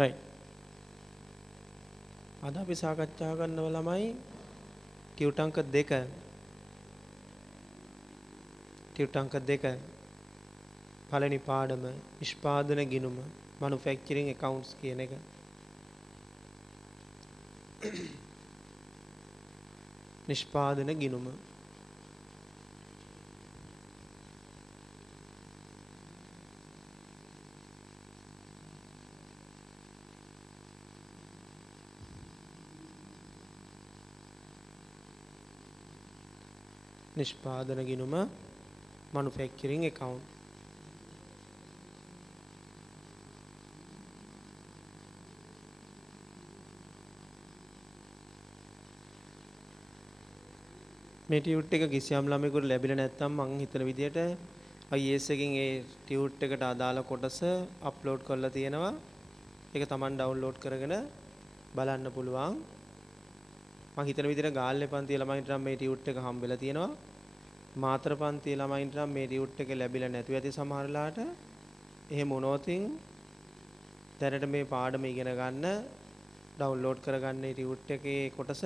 right. අද අපි සාකච්ඡා කරනව ළමයි ටියුට් අංක 2 පළවෙනි පාඩම නිෂ්පාදන ගිණුම manufacturing accounts කියන එක. නිෂ්පාදන ගිණුම නිෂ්පාදන ගිණුම manufacturing account. මේ ටියුට් එක කිසියම් ළමයෙකුට ලැබිලා නැත්නම් මං හිතන විදිහට IS එකකින් ඒ ටියුට් එකට අදාළ කොටස අප්ලෝඩ් කරලා තියෙනවා. ඒක Taman ඩවුන්ලෝඩ් කරගෙන බලන්න පුළුවන්. මං හිතන විදිහට ගාල්ලේ පන්තියේ ළමයින්ට නම් මේ ටියුට් එක හම්බෙලා තියෙනවා. මාතර පන්තියේ ළමයින්ට නම් මේ ටියුට් එක ලැබිලා නැතුව ඇති සමහරලාට. එහෙම වුණොතින් දැනට මේ පාඩම ඉගෙන ගන්න ඩවුන්ලෝඩ් කරගන්න මේ ටියුට් එකේ කොටස.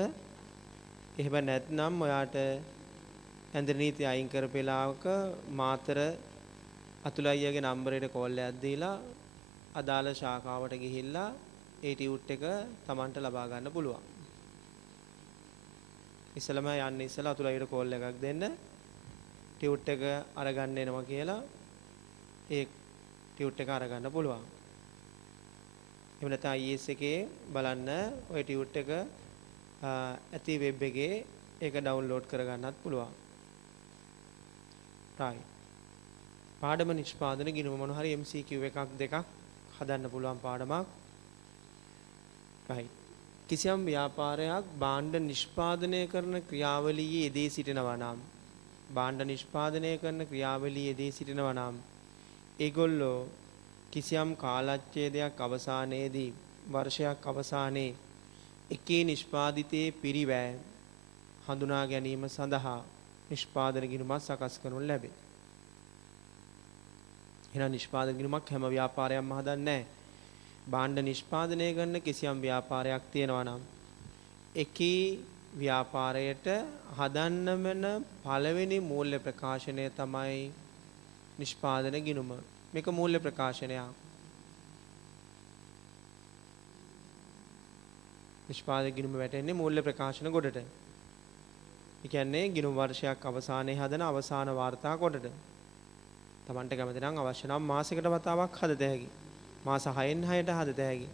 එහෙම නැත්නම් ඔයාට ඇඳරි නීති අයින් කරපෙලාවක මාතර අතුල අයියාගේ නම්බරයට කෝල් එකක් දීලා අදාළ ශාඛාවට ගිහිල්ලා ඒ ටියුට් එක Tamanට ලබා ගන්න පුළුවන්. ඉස්සලම යන්න ඉස්සලා අතුල අයියට කෝල් එකක් දෙන්න. ටියුට් එක අරගන්න එනවා කියලා ඒ ටියුට් එක අරගන්න පුළුවන්. එහෙම නැත්නම් IS එකේ බලන්න ওই ටියුට් එක ඇති වෙබ් එකේ ඒක ඩවුන්ලෝඩ් කරගන්නත් පුළුවන්. right. පාඩම නිෂ්පාදන ගිණුම මොන හරි MCQ එකක් දෙකක් හදන්න පුළුවන් පාඩමක්. right. කිසියම් ව්‍යාපාරයක් භාණ්ඩ නිෂ්පාදනය කරන ක්‍රියාවලියේ යෙදී සිටිනවා නම් භාණ්ඩ නිෂ්පාදනය කරන ක්‍රියාවලියේ යෙදී සිටිනවා නම් ඒගොල්ලෝ කිසියම් කාලච්ඡේදයක් අවසානයේදී වර්ෂයක් අවසානයේ එකේ නිෂ්පාදිතයේ පිරිවැය හඳුනා ගැනීම සඳහා නිෂ්පාදන ගිණුමක් සකස් කරනු ලැබේ. එහෙනම් නිෂ්පාදන ගිණුමක් හැම ව්‍යාපාරයක්ම හදන්නේ නැහැ. භාණ්ඩ නිෂ්පාදනය කරන කිසියම් ව්‍යාපාරයක් තියෙනවා නම් එකී ව්‍යාපාරයට හදන්න වෙන පළවෙනි මූල්‍ය ප්‍රකාශනය තමයි නිෂ්පාදන ගිණුම. මේක මූල්‍ය ප්‍රකාශනයක්. නිෂ්පාදන ගිණුම වැටෙන්නේ මූල්‍ය ප්‍රකාශන කොටට. ඒ කියන්නේ ගිණුම් වර්ෂයක් අවසානයේ හදන අවසාන වාර්තා කොටට. Tamanට කැමති නම් අවශ්‍ය නම් මාසයකට වතාවක් හදත හැකි. මාස 6න් 6ට හදත හැකි.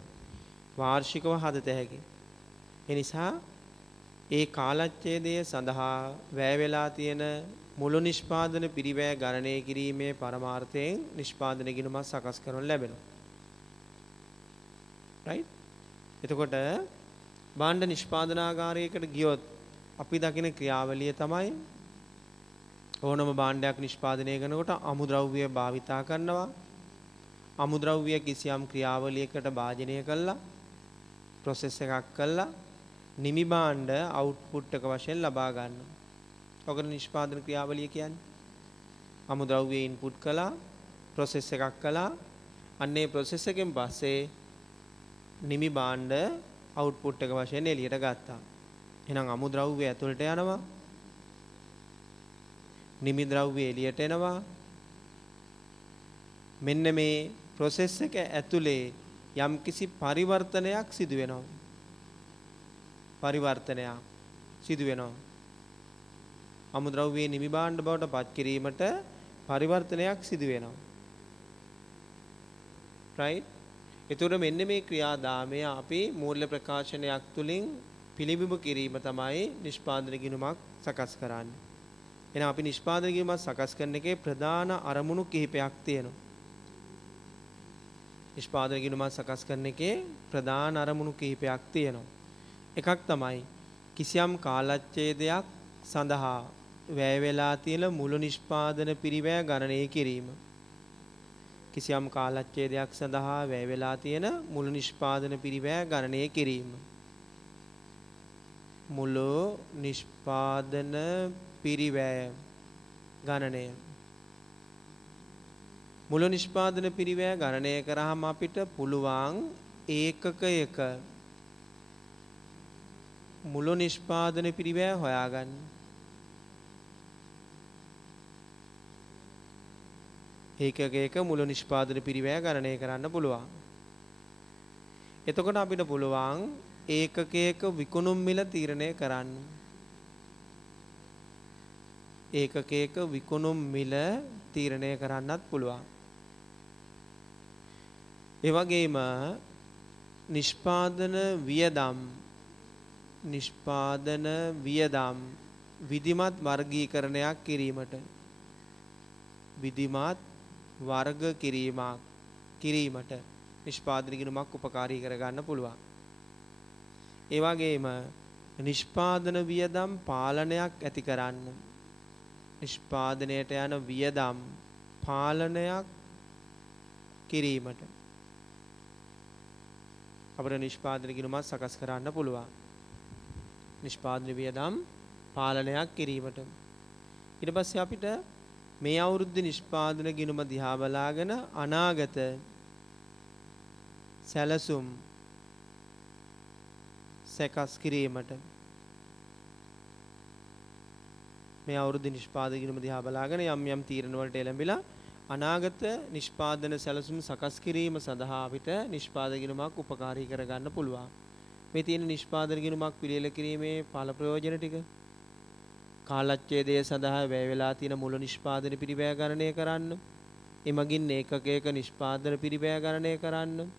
වාර්ෂිකව හදත හැකි. ඒ නිසා ඒ කාලච්ඡේදය සඳහා වැය වෙලා තියෙන මුළු නිෂ්පාදන පිරිවැය ගණනය කිරීමේ පරමාර්ථයෙන් නිෂ්පාදන ගිණුමක් සකස් කරනු ලැබෙනවා. right. එතකොට භාණ්ඩ නිෂ්පාදනාගාරයකට ගියොත් අපි දකින ක්‍රියාවලිය තමයි ඕනම භාණ්ඩයක් නිෂ්පාදනය කරනකොට අමුද්‍රව්‍ය භාවිතා කරනවා. අමුද්‍රව්‍ය කිසියම් ක්‍රියාවලියකට භාජනය කළා ප්‍රොසෙස් එකක් කළා නිමි භාණ්ඩ අවුට්පුට් එක වශයෙන් ලබා ගන්නවා. ඔකට නිෂ්පාදන ක්‍රියාවලිය කියන්නේ. අමුද්‍රව්‍ය ඉන්පුට් කළා ප්‍රොසෙස් එකක් කළා අන්නේ ප්‍රොසෙස් එකෙන් පස්සේ නිමි භාණ්ඩ අවුට්පුට් එක වශයෙන් එළියට ගත්තා. එහෙනම් අමුද්‍රව්‍ය ඇතුළට යනවා. නිමි ද්‍රව්‍ය එළියට එනවා. මෙන්න මේ process එක ඇතුලේ යම්කිසි පරිවර්තනයක් සිදු වෙනවා. පරිවර්තනයක් සිදු වෙනවා. අමුද්‍රව්‍යයේ නිමි භාණ්ඩ බවට පත් කිරීමට පරිවර්තනයක් සිදු වෙනවා. right. එතකොට මෙන්න මේ ක්‍රියාදාමය අපි මූල්‍ය ප්‍රකාශනයක් තුලින් පිළිබිඹු කිරීම තමයි නිෂ්පාදන ගිණුමක් සකස් කරන්නේ. එහෙනම් අපි නිෂ්පාදන ගිණුමක් සකස් කරන එකේ ප්‍රධාන අරමුණු කිහිපයක් තියෙනවා. නිෂ්පාදන ගිණුමක් සකස් කරන එකේ ප්‍රධාන අරමුණු කිහිපයක් තියෙනවා. එකක් තමයි කිසියම් කාලච්ඡේදයක් සඳහා වැය වෙලා තියෙන මුළු නිෂ්පාදන පිරිවැය ගණනය කිරීම. කිසියම් කාලච්ඡේදයක් සඳහා වැය වෙලා තියෙන මුළු නිෂ්පාදන පිරිවැය ගණනය කිරීම. මුළු නිෂ්පාදන පිරිවැය ගණනය. මුළු නිෂ්පාදන පිරිවැය ගණනය කරාම අපිට පුළුවන් ඒකකයක මුළු නිෂ්පාදන පිරිවැය හොයාගන්න. ඒකකයක මුළු නිෂ්පාදන පිරිවැය ගණනය කරන්න පුළුවන්. එතකොට අපිට පුළුවන් ඒකකයක විකුණුම් මිල තීරණය කරන්න. ඒකකයක විකුණුම් මිල තීරණය කරන්නත් පුළුවන්. ඒ වගේම නිෂ්පාදන වියදම් විධිමත් වර්ගීකරණයක් කිරීමට විධිමත් වර්ග කිරීමට නිෂ්පාදන ගිණුමක් උපකාරී කරගන්න පුළුවන්. ඒ වගේම නිෂ්පාදන වියදම් පාලනයක් ඇති කරන්න. නිෂ්පාදනයට යන වියදම් පාලනයක් කිරීමට අපිට නිෂ්පාදන ගිණුමක් සකස් කරන්න පුළුවන්. නිෂ්පාදන වියදම් පාලනයක් කිරීමට. ඊට පස්සේ අපිට මේ අවුරුද්දේ නිෂ්පාදන ගිණුම දිහා බලාගෙන අනාගත සැලසුම් සකස් කිරීමට මේ අවුරුද්ද නිෂ්පාදන ගිණුම දිහා බලාගෙන යම් තීරණ වලට එළඹිලා අනාගත නිෂ්පාදන සැලසුම් සකස් කිරීම සඳහා අපිට නිෂ්පාදන ගිණුමක් උපකාරී කරගන්න පුළුවන්. මේ තියෙන නිෂ්පාදන ගිණුමක් පිළියෙල කිරීමේ ඵල ප්‍රයෝජන ටික කාලච්ඡේදය සඳහා වැය වෙලා තියෙන මුළු නිෂ්පාදන පිරිවැය ගණනය කරන්න. එමගින් ඒකකයක නිෂ්පාදන පිරිවැය ගණනය කරන්න.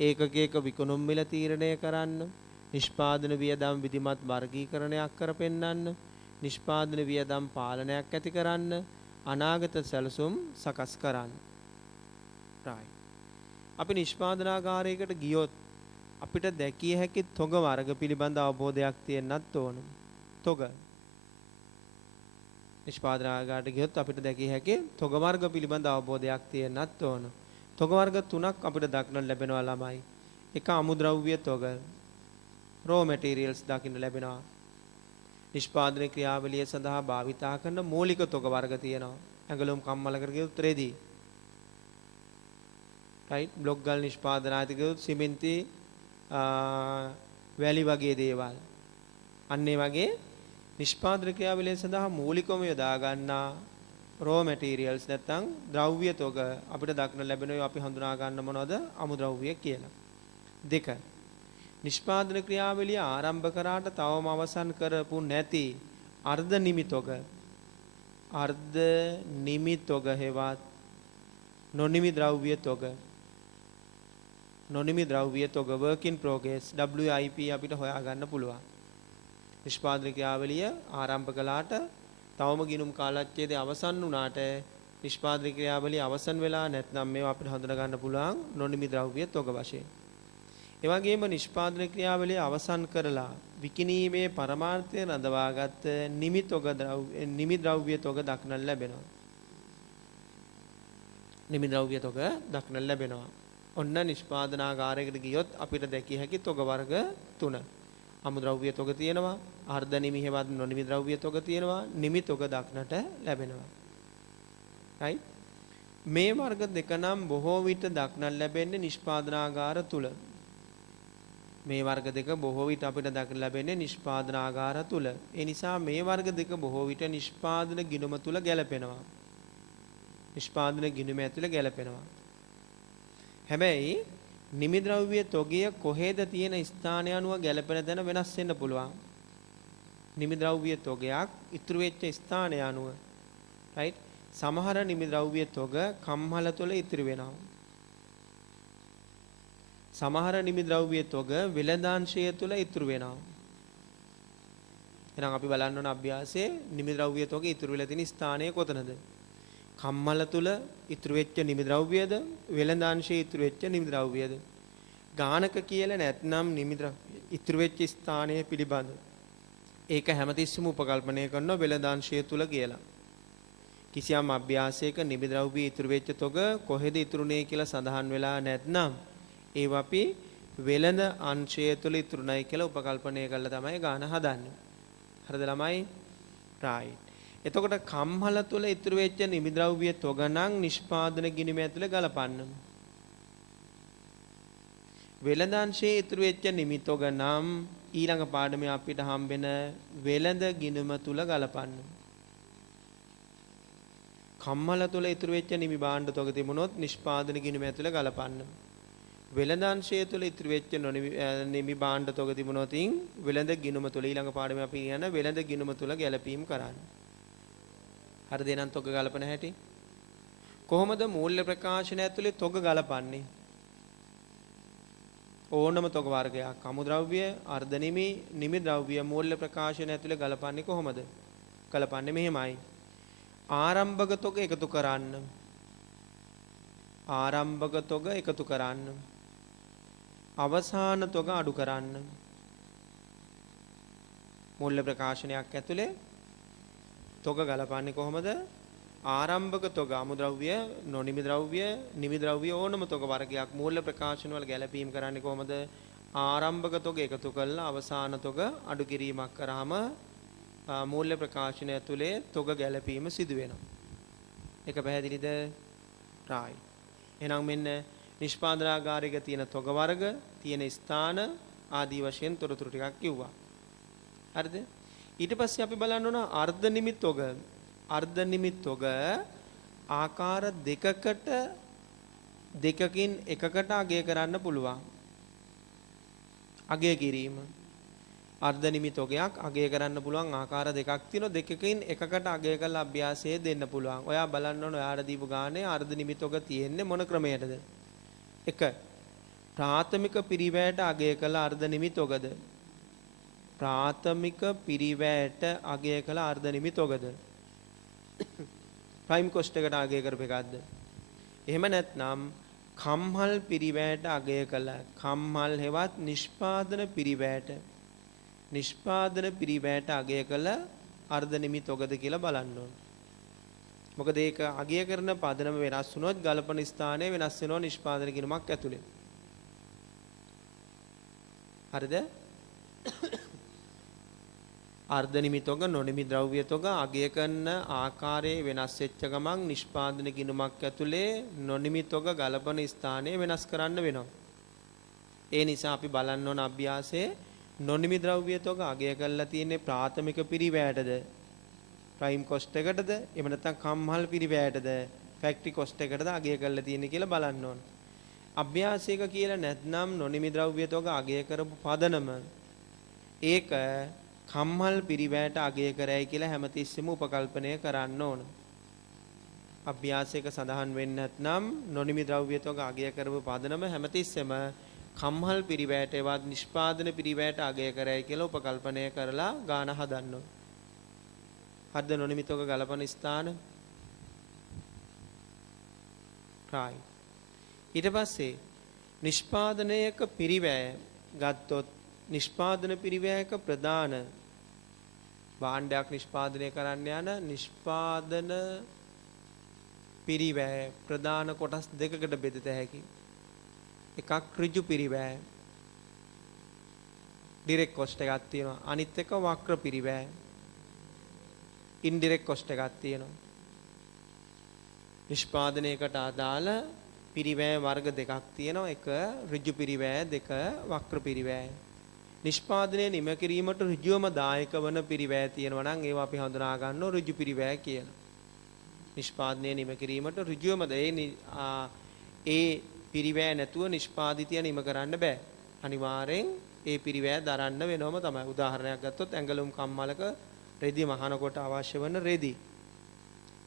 ඒකකයක විකුණුම් මිල තීරණය කරන්න. නිෂ්පාදන වියදම් විධිමත් වර්ගීකරණයක් කර පෙන්වන්න. නිෂ්පාදන වියදම් පාලනයක් ඇති කරන්න. අනාගත සැලසුම් සකස් කරන්න. right. අපි නිෂ්පාදනාගාරයකට ගියොත් අපිට දැකිය හැකි තොග වර්ග පිළිබඳ අවබෝධයක් තියෙන්නත් ඕන. තොග නිෂ්පාදනාගාරයට ගියොත් අපිට දැකිය හැකි තොග වර්ග පිළිබඳ අවබෝධයක් තියෙන්නත් ඕන. තොග වර්ග තුනක් අපිට දක්නට ලැබෙනවා ළමයි. එක අමුද්‍රව්‍ය තොග raw materials දකින්න ලැබෙනවා. නිෂ්පාදන ක්‍රියාවලිය සඳහා භාවිතා කරන මූලික තොග වර්ග තියෙනවා. ඇඟලුම් කම්මලකට ගියොත් රෙදි. right බ්ලොක් ගල් නිෂ්පාදනායට ගියොත් සිමෙන්ති වැලි වගේ දේවල්. අන්න ඒ වගේ නිෂ්පාදන ක්‍රියාවලිය සඳහා මූලිකවම යොදා ගන්නා raw materials නැත්නම් ද්‍රව්‍ය තොග අපිට දක්න ලැබෙනවා. අපි හඳුනා ගන්න මොනවද? අමුද්‍රව්‍ය කියලා. දෙක නිෂ්පාදන ක්‍රියාවලිය ආරම්භ කරාට තවම අවසන් කරපු නැති අර්ධ නිමි තොග හෙවත් නොනිමි ද්‍රව්‍ය තොග work in progress WIP අපිට හොයා ගන්න පුළුවන්. නිෂ්පාදන ක්‍රියාවලිය ආරම්භ කළාට තවම ගිණුම් කාලච්ඡේදය අවසන් වුණාට නිෂ්පාදන ක්‍රියාවලිය අවසන් වෙලා නැත්නම් මේවා අපිට හඳුනා ගන්න පුළුවන් නොනිමි ද්‍රව්‍ය තොග වශයෙන්. ඒ වගේම නිෂ්පාදන ක්‍රියාවලිය අවසන් කරලා විකිණීමේ පරමාර්ථය රඳවාගත් නිමි ද්‍රව්‍ය තොග දක්නට ලැබෙනවා. නිමි ද්‍රව්‍ය තොග දක්නට ලැබෙනවා. ඔන්න නිෂ්පාදනාගාරයකට ගියොත් අපිට දැකිය හැකි තොග වර්ග 3. අමුද්‍රව්‍ය තොග තියෙනවා, අර්ධ නිමි හෙවත් නොනිමි ද්‍රව්‍ය තොග තියෙනවා, නිමි තොග දක්නට ලැබෙනවා. right මේ වර්ග දෙක නම් බොහෝ විට දක්නට ලැබෙන්නේ නිෂ්පාදනාගාර තුල. මේ වර්ග දෙක බොහෝ විට අපිට දක්නට ලැබෙන්නේ නිෂ්පාදනාගාර තුල. ඒ නිසා මේ වර්ග දෙක බොහෝ විට නිෂ්පාදන ගිණුම තුල ගැලපෙනවා. නිෂ්පාදන ගිණුම ඇතුළේ ගැලපෙනවා. හැබැයි නිමි ද්‍රව්‍ය තොගය කොහෙද තියෙන ස්ථානය අනුව ගැලපෙන තැන වෙනස් වෙන්න පුළුවන්. නිමි ද්‍රව්‍ය තොගයක් ඉතුරු වෙච්ච ස්ථානය අනුව right සමහර නිමි ද්‍රව්‍ය තොග කම්හල තුල ඉතුරු වෙනවා. සමහර නිමි ද්‍රව්‍ය තොග වෙළඳාංශය තුල ඉතුරු වෙනවා. එහෙනම් අපි බලන්න ඕන අභ්‍යාසයේ නිමි ද්‍රව්‍ය තොග ඉතුරු වෙලා තියෙන ස්ථානය කොතනද? කම්මල තුල ඉතුරු වෙච්ච නිමි ද්‍රව්‍යද? වෙළඳාංශයේ ඉතුරු වෙච්ච නිමි ද්‍රව්‍යද? ගානක කියලා නැත්නම් නිමි ද්‍රව්‍ය ඉතුරු වෙච්ච ස්ථානය පිළිබඳ ඒක හැමතිස්සෙම උපකල්පනය කරනවා වෙළඳාංශය තුල කියලා. කිසියම් අභ්‍යාසයක නිමි ද්‍රව්‍ය ඉතුරු වෙච්ච තොග කොහෙද ඉතුරුනේ කියලා සඳහන් වෙලා නැත්නම් ඒව අපි වෙළඳ අංශය තුල ඉතුරුනයි කියලා උපකල්පනය කරලා තමයි ගාන හදන්නේ. හරිද ළමයි? right. එතකොට කම්හල තුල ඉතුරු වෙච්ච නිමි ද්‍රව්‍ය තොග නම් නිෂ්පාදන ගිණුම ඇතුලේ ගලපන්න. වෙළඳංශයේ ඉතුරු වෙච්ච නිමිතොග නම් ඊළඟ පාඩමේ අපිට හම්බෙන වෙළඳ ගිණුම තුල ගලපන්න. කම්මල තුල ඉතුරු වෙච්ච නිමි භාණ්ඩ තොග තිබුණොත් නිෂ්පාදන ගිණුම ඇතුළේ ගලපන්න. වෙළඳංශය තුල ඉතුරු වෙච්ච නිමි භාණ්ඩ තොග තිබුණොත් වෙළඳ ගිණුම තුල ඊළඟ පාඩමේ අපි යන වෙළඳ ගිණුම තුල ගැලපීම් කරන්න. හරිද? එහෙනම් තොග ගලපන හැටි කොහොමද මූල්‍ය ප්‍රකාශන ඇතුලේ තොග ගලපන්නේ? ඕනම තොග වර්ගයක් අමුද්‍රව්‍ය, අර්ධනිමි, නිමි ද්‍රව්‍ය මූල්‍ය ප්‍රකාශන ඇතුලේ ගලපන්නේ කොහොමද? ගලපන්නේ මෙහෙමයි. ආරම්භක තොග එකතු කරන්න. ආරම්භක තොග එකතු කරන්න. අවසාන තොග අඩු කරන්න. මූල්‍ය ප්‍රකාශනයක් ඇතුලේ තොග ගලපන්නේ කොහොමද? ආරම්භක තොග අමුද්‍රව්‍ය, නොනිමි ද්‍රව්‍ය, නිමි ද්‍රව්‍ය ඕනම තොග වර්ගයක් මූල්‍ය ප්‍රකාශන වල ගැලපීම් කරන්නේ කොහොමද? ආරම්භක තොග එකතු කරලා අවසාන තොග අඩු කිරීමක් කරාම මූල්‍ය ප්‍රකාශනය ඇතුලේ තොග ගැලපීම සිදු වෙනවා. ඒක පැහැදිලිද? right. එහෙනම් මෙන්න නිෂ්පාදනාගාරයක තියෙන තොග වර්ග, තියෙන ස්ථාන ආදී වශයෙන් තොරතුරු ටිකක් කිව්වා. හරිද? ඊට පස්සේ අපි බලන්න ඕන අර්ධ නිමිත් තොග. අර්ධ නිමිත් තොග ආකාර දෙකකින් එකකට අගය කරන්න පුළුවන්. අගය කිරීම. අර්ධ නිමි තොගයක් අගය කරන්න පුළුවන් ආකාර දෙකක් තියෙනවා. දෙකකින් එකකට අගය කරලා අභ්‍යාසය දෙන්න පුළුවන්. ඔයා බලන්න ඕන ඔයාලා දීපු ගානේ අර්ධ නිමි තොග තියෙන්නේ මොන ක්‍රමයකටද? 1. ප්‍රාථමික පිරිවැයට අගය කළ අර්ධ නිමි තොගද? ප්‍රාථමික පිරිවැයට අගය කළ අර්ධ නිමි තොගද? ප්‍රයිම් කොස්ට් එකට අගය කරපු එකක්ද? එහෙම නැත්නම් කම්හල් පිරිවැයට අගය කළ කම්හල් හෙවත් නිෂ්පාදන පිරිවැයට අගය කළ අර්ධ නිමි තොගද කියලා බලන්න ඕන. මොකද ඒක අගය කරන පදනම වෙනස් වුණොත් ගලපන ස්ථානය වෙනස් වෙනවා නිෂ්පාදන ගිණුමක් ඇතුලේ. හරිද? අර්ධ නිමි තොග, නොනිමි ද්‍රව්‍ය තොග අගය කරන ආකාරයේ වෙනස් වෙච්ච ගමන් නිෂ්පාදන ගිණුමක් ඇතුලේ නොනිමි තොග ගලපන ස්ථානය වෙනස් කරන්න වෙනවා. ඒ නිසා අපි බලන්න ඕන අභ්‍යාසයේ නොනිමි ද්‍රව්‍ය තොග අගය කරලා තියෙන්නේ ප්‍රාථමික පිරිවැයටද? Prime cost එකටද? එහෙම නැත්නම් කම්හල් පිරිවැයටද? ෆැක්ටරි කොස්ට් එකටද අගය කරලා තියෙන්නේ කියලා බලන්න ඕන. අභ්‍යාසයක කියලා නැත්නම් නොනිමි ද්‍රව්‍ය තොග අගය කරපු පදනම ඒක කම්හල් පිරිවැයට අගය කරයි කියලා හැමතිස්සෙම උපකල්පනය කරන්න ඕන. අභ්‍යාසයක සඳහන් වෙන්නේ නැත්නම් නොනිමි ද්‍රව්‍ය තොග අගය කරපු පදනම හැමතිස්සෙම කම්හල් පිරිවැයට ඒවත් නිෂ්පාදන පිරිවැයට අගය කරයි කියලා උපකල්පනය කරලා ගාන හදන්න ඕන. හරිද? නොනිමි තොග ගලපන ස්ථාන. right. ඊට පස්සේ නිෂ්පාදනයක පිරිවැය ගත්තොත් නිෂ්පාදන පිරිවැයක ප්‍රධාන භාණ්ඩයක් නිෂ්පාදනය කරන්න යන නිෂ්පාදන පිරිවැය ප්‍රධාන කොටස් දෙකකට බෙදත හැකි. එකක් ඍජු පිරිවැය. ඩිරෙක්ට් කොස්ට් එකක් තියෙනවා. අනිත් එක වක්‍ර පිරිවැය. ඉන්ඩිරෙක්ට් කොස්ට් එකක් තියෙනවා. නිෂ්පාදනයකට අදාළ පිරිවැය වර්ග දෙකක් තියෙනවා. එක ඍජු පිරිවැය, දෙක වක්‍ර පිරිවැය. නිෂ්පාදනය නිම කිරීමට ඍජුවම දායක වන පිරිවැය තියෙනවා නම් ඒවා අපි හඳුනා ගන්නවා ඍජු පිරිවැය කියලා. නිෂ්පාදනය නිම කිරීමට ඍජුවම ඒ පිරිවැය නැතුව නිෂ්පාදිතය නිම කරන්න බෑ. අනිවාර්යෙන් ඒ පිරිවැය දරන්න වෙනවම තමයි. උදාහරණයක් ගත්තොත් ඇඟලුම් කම්මලක රෙදි මහනකොට අවශ්‍ය වන රෙදි,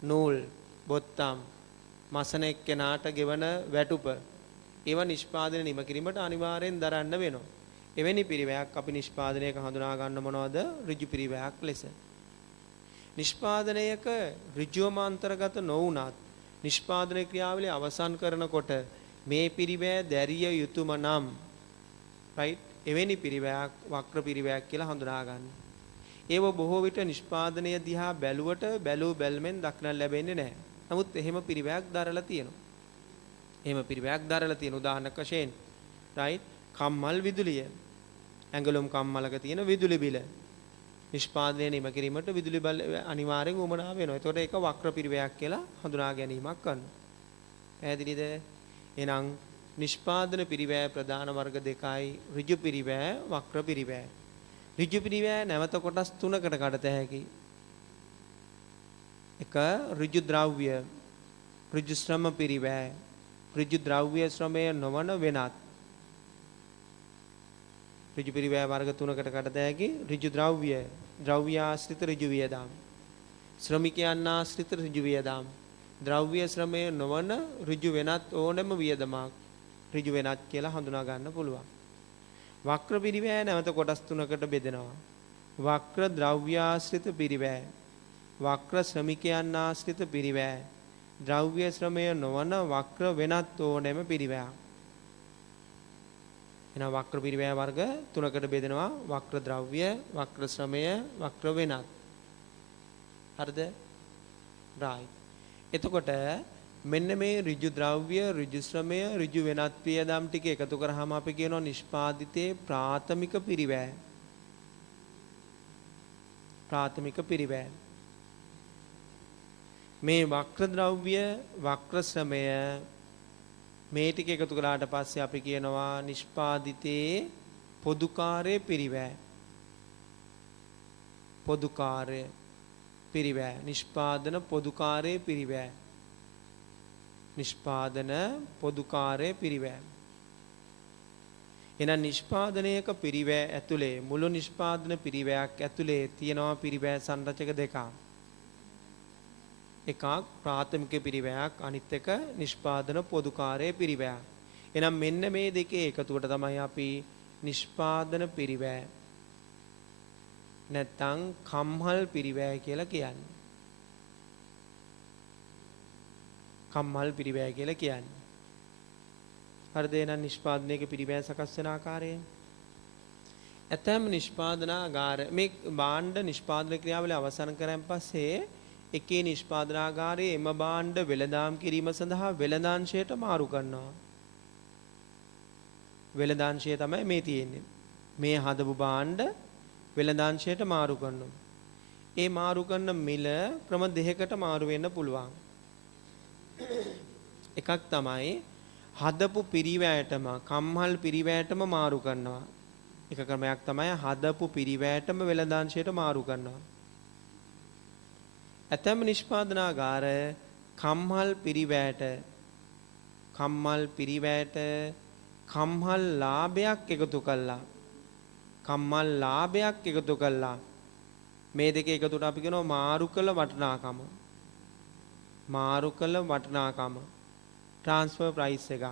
නූල්, බොත්තම්, මසන එක්කෙනාට ගෙවන වැටුප ඒවා නිෂ්පාදනය නිම කිරීමට අනිවාර්යෙන් දරන්න වෙනවා. එවැනි පිරිවැයක් අපි නිෂ්පාදනයක හඳුනා ගන්න මොනවද? ඍජු පිරිවැයක් ලෙස. නිෂ්පාදනයක ඍජුවම අන්තර්ගත නොවුනත් නිෂ්පාදන ක්‍රියාවලිය අවසන් කරනකොට මේ පිරිවැය දැරිය යුතුයම නම් right එවැනි පිරිවැයක් වක්‍ර පිරිවැයක් කියලා හඳුනා ගන්න. ඒව බොහෝ විට නිෂ්පාදනය දිහා බැලුවට බැලූ බැල්මෙන් දක්නට ලැබෙන්නේ නැහැ. නමුත් එහෙම පිරිවැයක් දරලා තියෙනවා. එහෙම පිරිවැයක් දරලා තියෙන උදාහරණයක් වශයෙන් right කම්මල් විදුලිය. ඇඟලුම් කම්මලක තියෙන විදුලි බිල නිෂ්පාදනය නිම කිරීමට විදුලි බල අනිවාර්යෙන් උවමනා වෙනවා. ඒතකොට ඒක වක්‍ර පිරිවැයක් කියලා හඳුනා ගැනීමක් කරනවා. පැහැදිලිද? එහෙනම් නිෂ්පාදන පිරිවැය ප්‍රධාන වර්ග දෙකයි ඍජු පිරිවැය වක්‍ර පිරිවැය. ඍජු පිරිවැය නැවත කොටස් තුනකට කඩත හැකියි. එක ඍජු ද්‍රව්‍ය ඍජු ශ්‍රම පිරිවැය ඍජු ද්‍රව්‍ය ශ්‍රමය නොවන වෙනත් ඍජු පිරිවැය වර්ග තුනකට කඩත හැකි ඍජු ද්‍රව්‍ය ද්‍රව්‍යාශ්‍රිත ඍජු වියදම් ශ්‍රමිකයන් ආශ්‍රිත ඍජු වියදම් ද්‍රව්‍ය ශ්‍රමය නොවන ඍජු වෙනත් ඕනෑම වියදමක් ඍජු වෙනත් කියලා හඳුනා ගන්න පුළුවන්. වක්‍ර පිරිවැය නැවත කොටස් තුනකට බෙදෙනවා. වක්‍ර ද්‍රව්‍යාශ්‍රිත පිරිවැය වක්‍ර ශ්‍රමිකයන් ආශ්‍රිත පිරිවැය ද්‍රව්‍ය ශ්‍රමය නොවන වක්‍ර වෙනත් ඕනෑම පිරිවැයක්. එහෙනම් වක්‍ර පිරිවැය වර්ග තුනකට බෙදෙනවා. වක්‍ර ද්‍රව්‍ය වක්‍ර ශ්‍රමය වක්‍ර වෙනත්. හරිද? right. එතකොට මෙන්න මේ ඍජු ද්‍රව්‍ය ඍජු ශ්‍රමය ඍජු වෙනත් පියදම් ටික එකතු කරාම අපි කියනවා නිෂ්පාදිතේ ප්‍රාථමික පිරිවැය. ප්‍රාථමික පිරිවැය. මේ වක්‍ර ද්‍රව්‍ය වක්‍ර ශ්‍රමය මේ ටික එකතු කළාට පස්සේ අපි කියනවා නිෂ්පාදිතේ පොදුකාර්ය පිරිවැය. පොදුකාර්ය පිරිවැය නිෂ්පාදන පොදුකාර්ය පිරිවැය. නිෂ්පාදන පොදුකාර්ය පිරිවැය. එහෙනම් නිෂ්පාදනයක පිරිවැය ඇතුලේ මුළු නිෂ්පාදන පිරිවැයක් ඇතුලේ තියෙනවා පිරිවැය සංරචක දෙකක්. එකක් ප්‍රාථමික පිරිවැයක් අනිත් එක නිෂ්පාදන පොදුකාර්ය පිරිවැයක්. එහෙනම් මෙන්න මේ දෙකේ එකතුවට තමයි අපි නිෂ්පාදන පිරිවැය නැත්නම් කම්හල් පිරිවැය කියලා කියන්නේ. කම්හල් පිරිවැය කියලා කියන්නේ. හරිද? එහෙනම් නිෂ්පාදනයක පිරිවැය සකස් වෙන ආකාරය. ඇතැම් නිෂ්පාදනාගාර මේ භාණ්ඩ නිෂ්පාදන ක්‍රියාවලිය අවසන් කරන් පස්සේ එකේ නිෂ්පාදනාගාරයේ එම භාණ්ඩ වෙළඳාම් කිරීම සඳහා වෙළඳාංශයට මාරු කරනවා. වෙළඳාංශය තමයි මේ තියෙන්නේ. මේ හදපු භාණ්ඩ වෙළඳාංශයට මාරු කරනවා. ඒ මාරු කරන මිල ක්‍රම දෙකකට මාරු වෙන්න පුළුවන්. එකක් තමයි හදපු පිරිවැයටම කම්හල් පිරිවැයටම මාරු කරනවා. එක ක්‍රමයක් තමයි හදපු පිරිවැයටම වෙළඳාංශයට මාරු කරනවා. ඇතැම් නිෂ්පාදනාගාර කම්හල් පිරිවැයට කම්හල් ලාභයක් එකතු කළා. කම්හල් ලාභයක් එකතු කළා. මේ දෙක එකතුවට අපි කියනවා මාරු කළ වටිනාකම. මාරු කළ වටිනාකම ට්‍රාන්ස්ෆර් ප්‍රයිස් එක.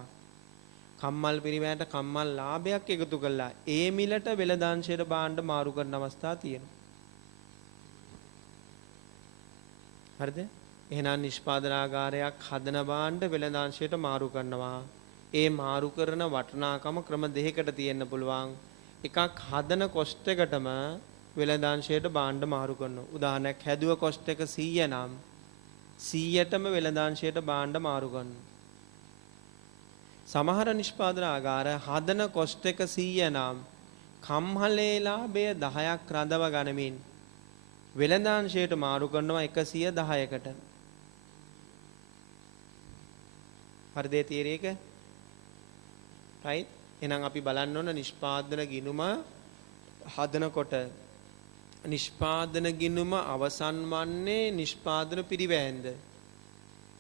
කම්මල් පිරිවැයට කම්මල් ලාභයක් එකතු කළා. ඒ මිලට වෙළඳාංශයට භාණ්ඩ මාරු කරන අවස්ථා තියෙනවා. හරිද? එහෙනම් නිෂ්පාදනාගාරයක් හදන භාණ්ඩ වෙළඳාංශයට මාරු කරනවා. ඒ මාරු කරන වටිනාකම ක්‍රම දෙකකට තියෙන්න පුළුවන්. එකක් හදන කොස්ට් එකටම වෙළඳාංශයට භාණ්ඩ මාරු කරනවා. උදාහරණයක් හැදුව කොස්ට් එක 100 නම් 100ටම වෙළඳාංශයට භාණ්ඩ මාරු කරනවා. සමහර නිෂ්පාදනාගාර හදන කොස්ට් එක 100 නම් කම්හලේ ලාභය 10ක් රඳව ගනිමින් වෙළඳාංශයට මාරු කරනවා 110කට. හරිද තීරය එක? right? එහෙනම් අපි බලන්න ඕන නිෂ්පාදන ගිණුම හදනකොට නිෂ්පාදන ගිණුම අවසන් වන්නේ නිෂ්පාදන පිරිවැයෙන්ද?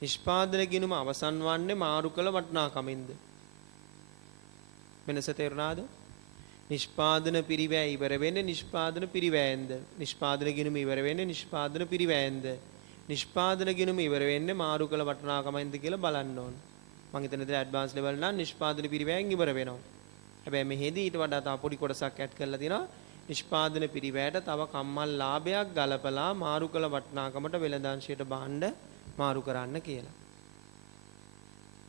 නිෂ්පාදන ගිණුම අවසන් වන්නේ මාරු කළ වටිනාකමින්ද? වෙනස තේරුණාද? නිෂ්පාදන පිරිවැය ඉවර වෙන්නේ නිෂ්පාදන පිරිවැයෙන්ද? නිෂ්පාදන ගිණුම ඉවර වෙන්නේ නිෂ්පාදන පිරිවැයෙන්ද? නිෂ්පාදන ගිණුම ඉවර වෙන්නේ මාරු කළ වටිනාකමින්ද කියලා බලන්න ඕන. මම හිතන්නේ ඉතින් ඇඩ්වාන්ස් ලෙවල් නම් නිෂ්පාදන පිරිවැයෙන් ඉවර වෙනවා. හැබැයි මෙහෙදී ඊට වඩා තව පොඩි කොටසක් ඇඩ් කරලා තියෙනවා. නිෂ්පාදන පිරිවැයට තව කම්මල් ලාභයක් ගලපලා මාරු කළ වටිනාකමට වෙළඳාංශයට භාණ්ඩ මාරු කරන්න කියලා.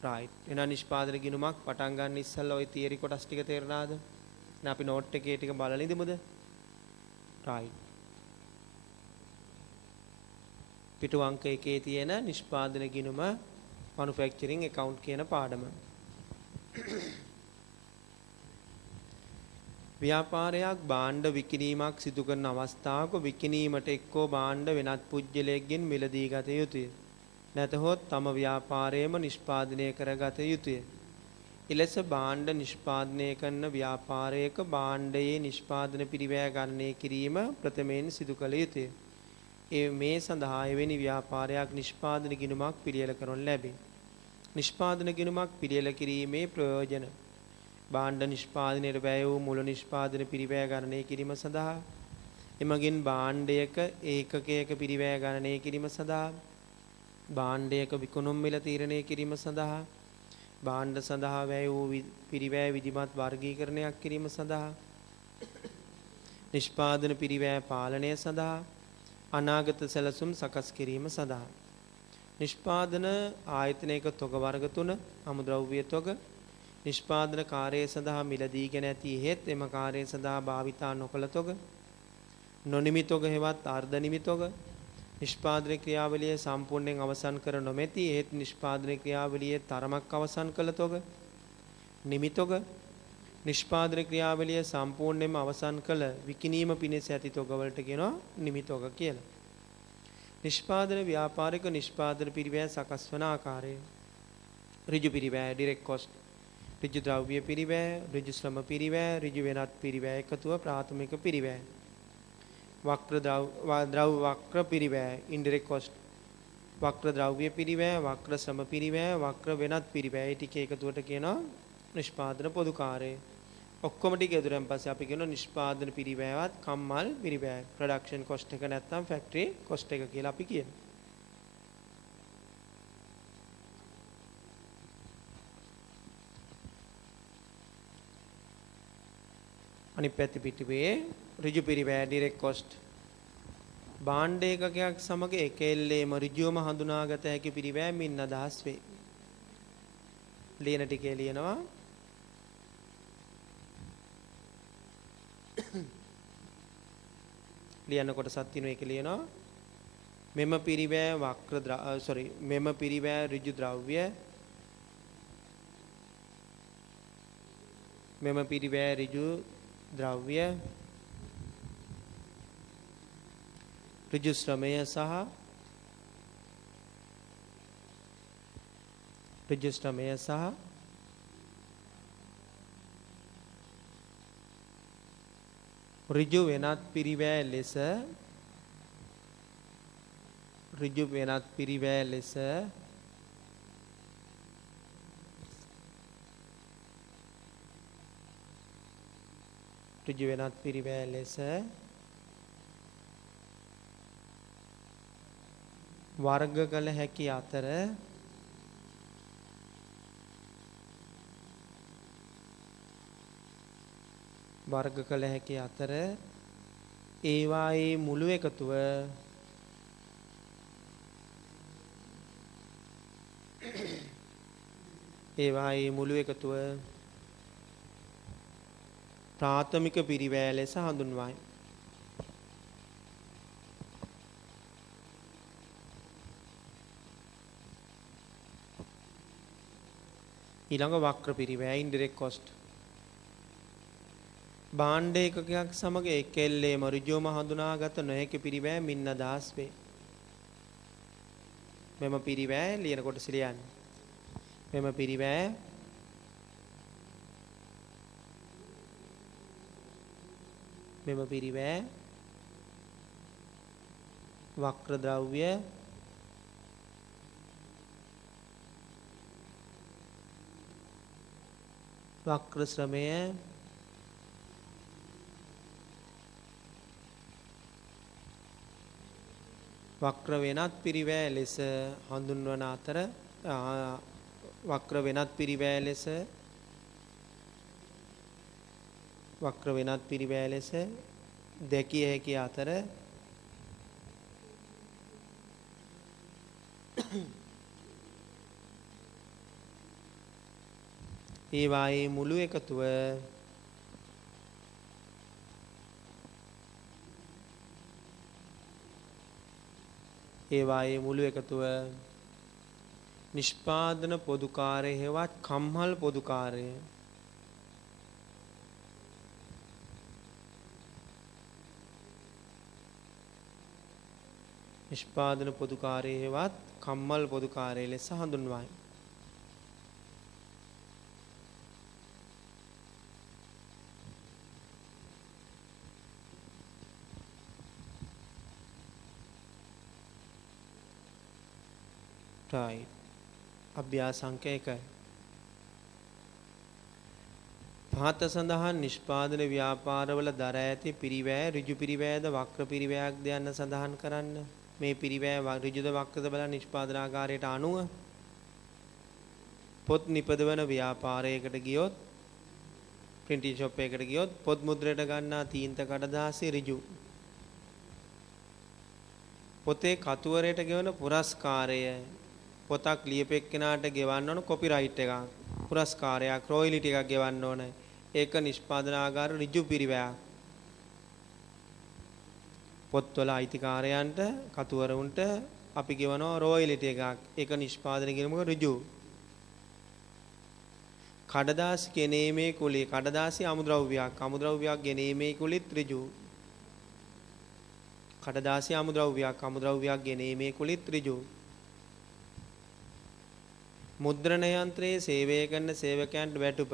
right. එහෙනම් නිෂ්පාදන ගිණුමක් පටන් ගන්න ඉස්සෙල්ලා ওই තියරි කොටස් ටික තේරුණාද? දැන් අපි නෝට් එකේ ටික බලලා ඉඳමුද? right. පිටු අංක 1 තියෙන නිෂ්පාදන ගිණුම manufacturing account කියන පාඩම. ව්‍යාපාරයක් භාණ්ඩ විකිණීමක් සිදු කරන අවස්ථාවක විකිණීමට එක්කෝ භාණ්ඩ වෙනත් පුජ්‍යලයෙක්ගෙන් මිලදී ගත යුතුය. නැතහොත් තම ව්‍යාපාරයේම නිෂ්පාදනය කරගත යුතුය. එලෙස භාණ්ඩ නිෂ්පාදනය කරන ව්‍යාපාරයක භාණ්ඩයේ නිෂ්පාදන පිරිවැය ගණනය කිරීම ප්‍රථමයෙන් සිදු කළ යුතුය. මේ සඳහා එවැනි ව්‍යාපාරයක් නිෂ්පාදන ගිණුමක් පිළියෙල කරනු ලැබේ. නිෂ්පාදන ගිණුමක් පිළියෙල කිරීමේ ප්‍රයෝජන. භාණ්ඩ නිෂ්පාදනයට වැය වූ මුල නිෂ්පාදන පිරිවැය ගණනය කිරීම සඳහා, එමගින් භාණ්ඩයක ඒකකයක පිරිවැය ගණනය කිරීම සඳහා, භාණ්ඩයක විකුණුම් මිල තීරණය කිරීම සඳහා, භාණ්ඩ සඳහා වැය වූ පිරිවැය විධිමත් වර්ගීකරණයක් කිරීම සඳහා, නිෂ්පාදන පිරිවැය පාලනය සඳහා, අනාගත සැලසුම් සකස් කිරීම සඳහා. නිෂ්පාදන ආයතනයක තොග වර්ග 3 අමුද්‍රව්‍ය තොග නිෂ්පාදන කාර්යය සඳහා මිලදීගෙන ඇති හේත් එම කාර්යය සඳහා භාවිතා නොකළ තොග, නොනිමි තොග හෙවත් අර්ධ නිමි තොග, නිෂ්පාදන ක්‍රියාවලිය සම්පූර්ණයෙන් අවසන් කර නොමැති හේත් නිෂ්පාදන ක්‍රියාවලියේ තරමක් අවසන් කළ තොග, නිමි තොග, නිෂ්පාදන ක්‍රියාවලිය සම්පූර්ණයෙන්ම අවසන් කළ විකිණීම පිණිස ඇති තොග වලට කියනවා නිමි තොග කියලා. නිෂ්පාදන ව්‍යාපාරික නිෂ්පාදන පිරිවැය සකස් වන ආකාරය. ඍජු පිරිවැය direct cost, ඍජු ද්‍රව්‍ය පිරිවැය, ඍජු ශ්‍රම පිරිවැය, ඍජු වෙනත් පිරිවැය එකතුව ප්‍රාථමික පිරිවැය. වක්‍ර පිරිවැය indirect cost, වක්‍ර ද්‍රව්‍ය පිරිවැය, වක්‍ර ශ්‍රම පිරිවැය, වක්‍ර වෙනත් පිරිවැය ටික එකතුවට කියනවා නිෂ්පාදන පොදු කාර්යය. ඔක්කොම ටික ඉදරෙන් පස්සේ අපි කියනවා නිෂ්පාදන පිරිවැයවත් කම්මල් පිරිවැය. ප්‍රොඩක්ෂන් කොස්ට් එක නැත්නම් ෆැක්ටරි කොස්ට් එක කියලා අපි කියනවා. අනිත් පැති පිටුවේ ඍජු පිරිවැය direct cost. භාණ්ඩ ඒකකයක් සමග එක එල්ලේම ඍජුවම හඳුනාගත හැකි පිරිවැය මින් අදහස් වේ. ලියන ටිකේ ලියනවා ලියන කොටසක් තියෙනවා ඒක ලියනවා මෙම පිරිවැය මෙම පිරිවැය ඍජු ද්‍රව්‍ය, මෙම පිරිවැය ඍජු ද්‍රව්‍ය, ඍජු ශ්‍රමය සහ ඍජු වෙනත් පිරිවැය ලෙස ඍජු වෙනත් පිරිවැය ලෙස වර්ග කළ හැකි අතර ඒවායේ මුළු එකතුව ප්‍රාථමික පිරිවැය ලෙස හඳුන්වයි. ඊළඟ වක්‍ර පිරිවැය indirect cost. භාණ්ඩ ඒකකයක් සමග එක එල්ලේම ඍජුවම හඳුනාගත නොහැකි පිරිවැය මින් අදහස් වේ. මෙම පිරිවැය ලියන කොටස ලියන්න. මෙම පිරිවැය වක්‍ර ද්‍රව්‍ය, වක්‍ර ශ්‍රමය, වක්‍ර වෙනත් පිරිවැය ලෙස හඳුන්වන අතර වක්‍ර වෙනත් පිරිවැය ලෙස දැකිය හැකි අතර ඒවායේ මුළු එකතුව නිෂ්පාදන පොදු කාර්ය හෙවත් කම්හල් පොදු කාර්ය. නිෂ්පාදන පොදු කාර්ය හෙවත් කම්මල් පොදු කාර්ය ලෙස හඳුන්වයි. right. අභ්‍යාස අංක 1යි. පහත සඳහන් නිෂ්පාදන ව්‍යාපාරවල දර ඇති පිරිවැය ඍජු පිරිවැයද වක්‍ර පිරිවැයක්ද යන්න සඳහන් කරන්න. මේ පිරිවැය ඍජුද වක්‍රද බලන නිෂ්පාදනාගාරයට අනුව පොත් නිපදවන ව්‍යාපාරයකට ගියොත් printing shop එකකට ගියොත් පොත් මුද්‍රයට ගන්නා තීන්ත කඩදාසි ඍජු. පොතේ කතුවරයට ගෙවන පුරස්කාරය පොතක් ලියපෙන්නාට ගෙවන්න ඕන කොපිරයිට් එකක්. පුරස්කාරයක් රොයලිටි එකක් ගෙවන්න ඕන. ඒක නිෂ්පාදනාගාර ඍජු පිරිවැයක්. පොත්වල අයිතිකාරයන්ට කතුවරුන්ට අපි ගෙවනවා රොයලිටි එකක්. ඒක නිෂ්පාදනය කිරීමක ඍජු. කඩදාසි ගෙනීමේ කුලිය කඩදාසි අමුද්‍රව්‍යයක්. අමුද්‍රව්‍යයක් ගෙනීමේ කුලිත් ඍජු. කඩදාසි අමුද්‍රව්‍යයක් ගෙනීමේ කුලිත් ඍජු. මුද්‍රණ යන්ත්‍රයේ සේවය කරන සේවකයන්ට වැටුප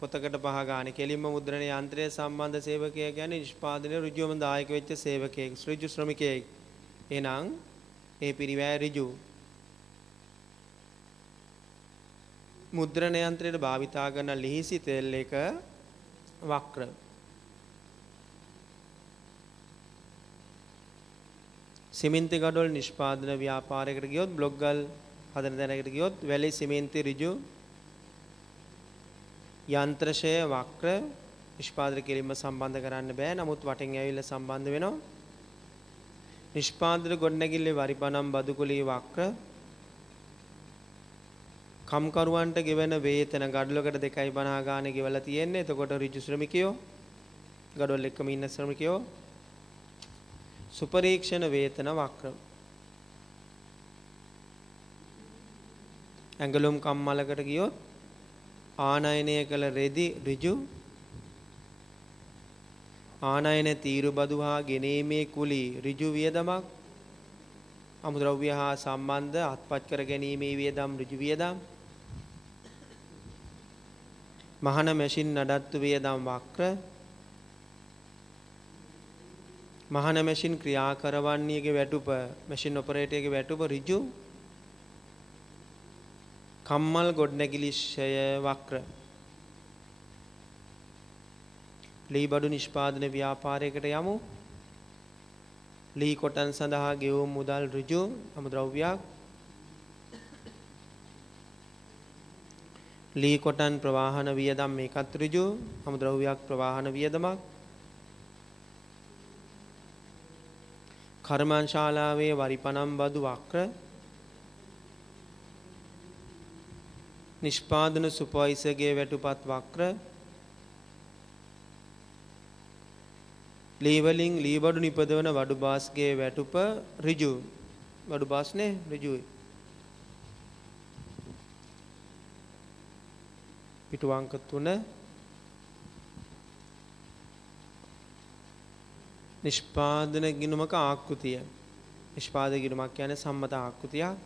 පොතකට පහ ගන්න. කෙලින්ම මුද්‍රණ යන්ත්‍රයේ සම්බන්ධ සේවකයා කියන්නේ නිෂ්පාදනයේ ඍජුවම දායක වෙච්ච සේවකයෙක්, ඍජු ශ්‍රමිකයෙක්. එහෙනම් ඒ පිරිවැය ඍජු. මුද්‍රණ යන්ත්‍රයට භාවිතා කරන ලිහිසි තෙල් එක වක්‍ර. සිමෙන්ති ගඩොල් නිෂ්පාදන ව්‍යාපාරයකට ගියොත් බ්ලොක් ගල් හදන තැනකට ගියොත් වැලි සිමෙන්ති ඍජු. යන්ත්‍රශය වක්‍ර නිෂ්පාදන කිරීම සම්බන්ධ කරන්න බෑ. නමුත් වටෙන් ඇවිල්ලා සම්බන්ධ වෙනවා. නිෂ්පාදන ගොඩනැගිල්ලේ වරිපනම් බදුකුලී වක්‍ර. කම්කරුවන්ට ගෙවන වේතන ගඩොලකට 2.50 ගානේ ගෙවලා තියෙන්නේ. එතකොට ඍජු ශ්‍රමිකයෝ ගඩොල් එක්කම ඉන්න ශ්‍රමිකයෝ. සුපරීක්ෂණ වේතන වක්‍ර. ඇඟලුම් කම්මලකට ගියොත් ආනයනය කළ රෙදි ඍජු. ආනයන තීරු බදු හා ගෙනීමේ කුලී ඍජු වියදමක්. අමුද්‍රව්‍ය හා සම්බන්ධ අත්පත් කර ගැනීමේ වියදම් ඍජු වියදම්. මහන මැෂින් නඩත්තු වියදම් වක්‍ර. මහන මැෂින් ක්‍රියා කරවන්නේගේ වැටුප මැෂින් ඔපරේටර්ගේ වැටුප ඍජු. කම්මල් ගොඩනැගිලි ක්ෂය වක්‍ර. ලී බඩු නිෂ්පාදන ව්‍යාපාරයකට යමු. ලී කොටන් සඳහා ගෙවූ මුදල් ඍජු අමුද්‍රව්‍යයක්. ලී කොටන් ප්‍රවාහන වියදම් මේකත් ඍජු අමුද්‍රව්‍යයක් ප්‍රවාහන වියදමක්. කර්මාන්ශාලාවේ වරිපනම් බදු වක්‍ර. නිෂ්පාදන සුපර්වයිසර්ගේ වැටුපත් වක්‍ර. ලී වලින් ලී බඩු නිපදවන වඩු බාස්ගේ වැටුප ඍජු. වඩු බාස්නේ ඍජුයි. පිටු අංක 3 නිෂ්පාදන ගිණුමක ආකෘතිය. නිෂ්පාදන ගිණුමක් කියන්නේ සම්මත ආකෘතියක්.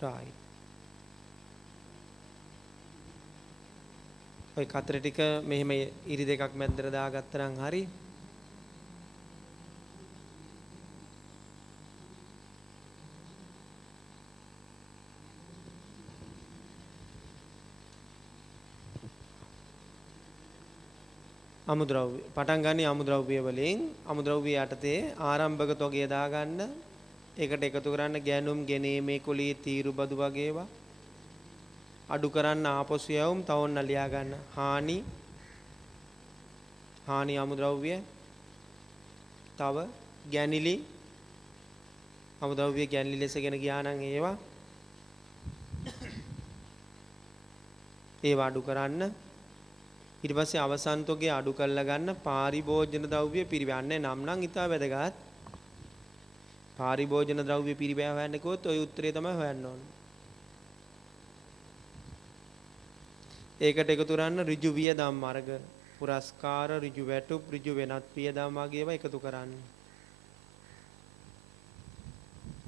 right. ඔය කතර ටික මෙහෙම ඉරි දෙකක් මැද්දට දාගත්තා නම් හරි. අමුද්‍රව්‍ය පටන් ගන්න අමුද්‍රව්‍ය වලින් අමුද්‍රව්‍ය යටතේ ආරම්භක තොගය දාගන්න. ඒකට එකතු කරන්න ගෑනුම් ගෙනීමේ කුලී තීරු බදු වගේ ඒවා. අඩු කරන්න ආපසු යවුම් තවන්න ලියා ගන්න. හානි අමුද්‍රව්‍ය. තව ගැනිලි අමුද්‍රව්‍ය ගැනිලි ලෙසගෙන ගියා නම් ඒවා අඩු කරන්න. ඊට පස්සේ අවසන් තොගේ අඩු කරලා ගන්න පාරිභෝජන ද්‍රව්‍ය පිරිවැන්නේ නම් ඉතා වැදගත්. පාරිභෝජන ද්‍රව්‍ය පිරිවැය හොයන්න කිව්වොත් ওই උත්තරේ තමයි හොයන්න ඕන. ඒකට එකතු කරන්න ඍජු වියදම් මාර්ග පුරස්කාර ඍජු වැටුප් ඍජු වෙනත් වියදම් වගේ ඒවා එකතු කරන්න.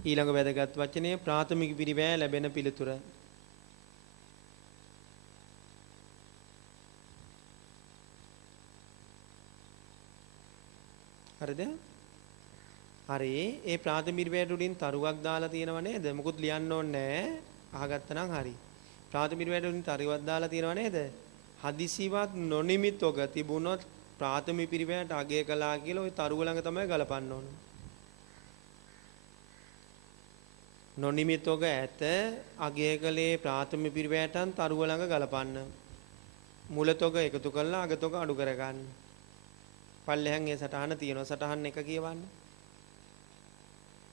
ඊළඟ වැදගත් වචනේ ප්‍රාථමික පිරිවැය ලැබෙන පිළිතුර. හරිද? හරි ඒ ප්‍රාථමික පිරිවැයට උඩින් තරුවක් දාලා තියෙනව නේද? මොකුත් ලියන්න ඕනේ නැහැ. අහගත්තා නම් හරි. ප්‍රාථමික පිරිවැයට උඩින් තරුවක් දාලා තියෙනව නේද? හදිසියවත් නොනිමිතොග තිබුණොත් ප්‍රාථමික පිරිවැයට අගය කළා කියලා ওই තරුව ළඟ තමයි ගලපන්න ඕන. නොනිමිතොග ඇත අගය කළේ ප්‍රාථමික පිරිවැයටන් තරුව ළඟ ගලපන්න. මුලතොග එකතු කරලා අගතොග අඩු කරගන්න. පල්ලෙහාන් ඒ සටහන තියෙනවා. සටහන් එක කියවන්න.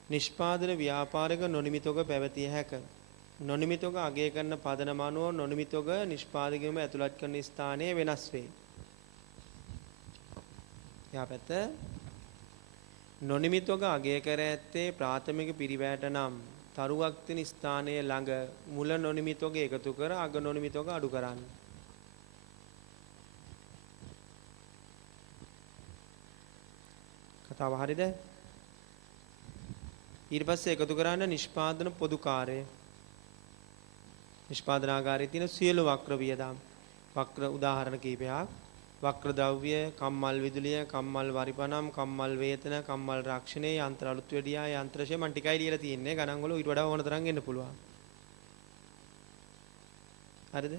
නිෂ්පාදන ව්‍යාපාරික නොනිමිතොග පැවතිය හැක. නොනිමිතොග අගය කරන පදනම අනුව නොනිමිතොග නිෂ්පාදකයම ඇතුළත් කරන ස්ථානයේ වෙනස් වේ. යාපැත්ත නොනිමිතොග අගය කර ඇත්තේ ප්‍රාථමික පිරිවැයට නම් තරුවක් තියෙන ස්ථානයේ ළඟ මුල නොනිමිතොග එකතු කර අග නොනිමිතොග අඩු කරන්න. කතාව හරිද? ඊට පස්සේ එකතු කරන්න නිෂ්පාදන පොදු කාර්යය. නිෂ්පාදනාගාරයේ තියෙන සියලු වක්‍ර වියදම්. වක්‍ර උදාහරණ කීපයක්. වක්‍ර ද්‍රව්‍ය, කම්මල් විදුලිය, කම්මල් වරිපණම්, කම්මල් වේතන, කම්මල් රක්ෂණය, යන්ත්‍ර අලුත් වෙඩියා, යන්ත්‍රශය මන් ටිකයි ලියලා තියෙන්නේ. ගණන් වල ඊට වඩා ඕන තරම් එන්න පුළුවන්. හරිද?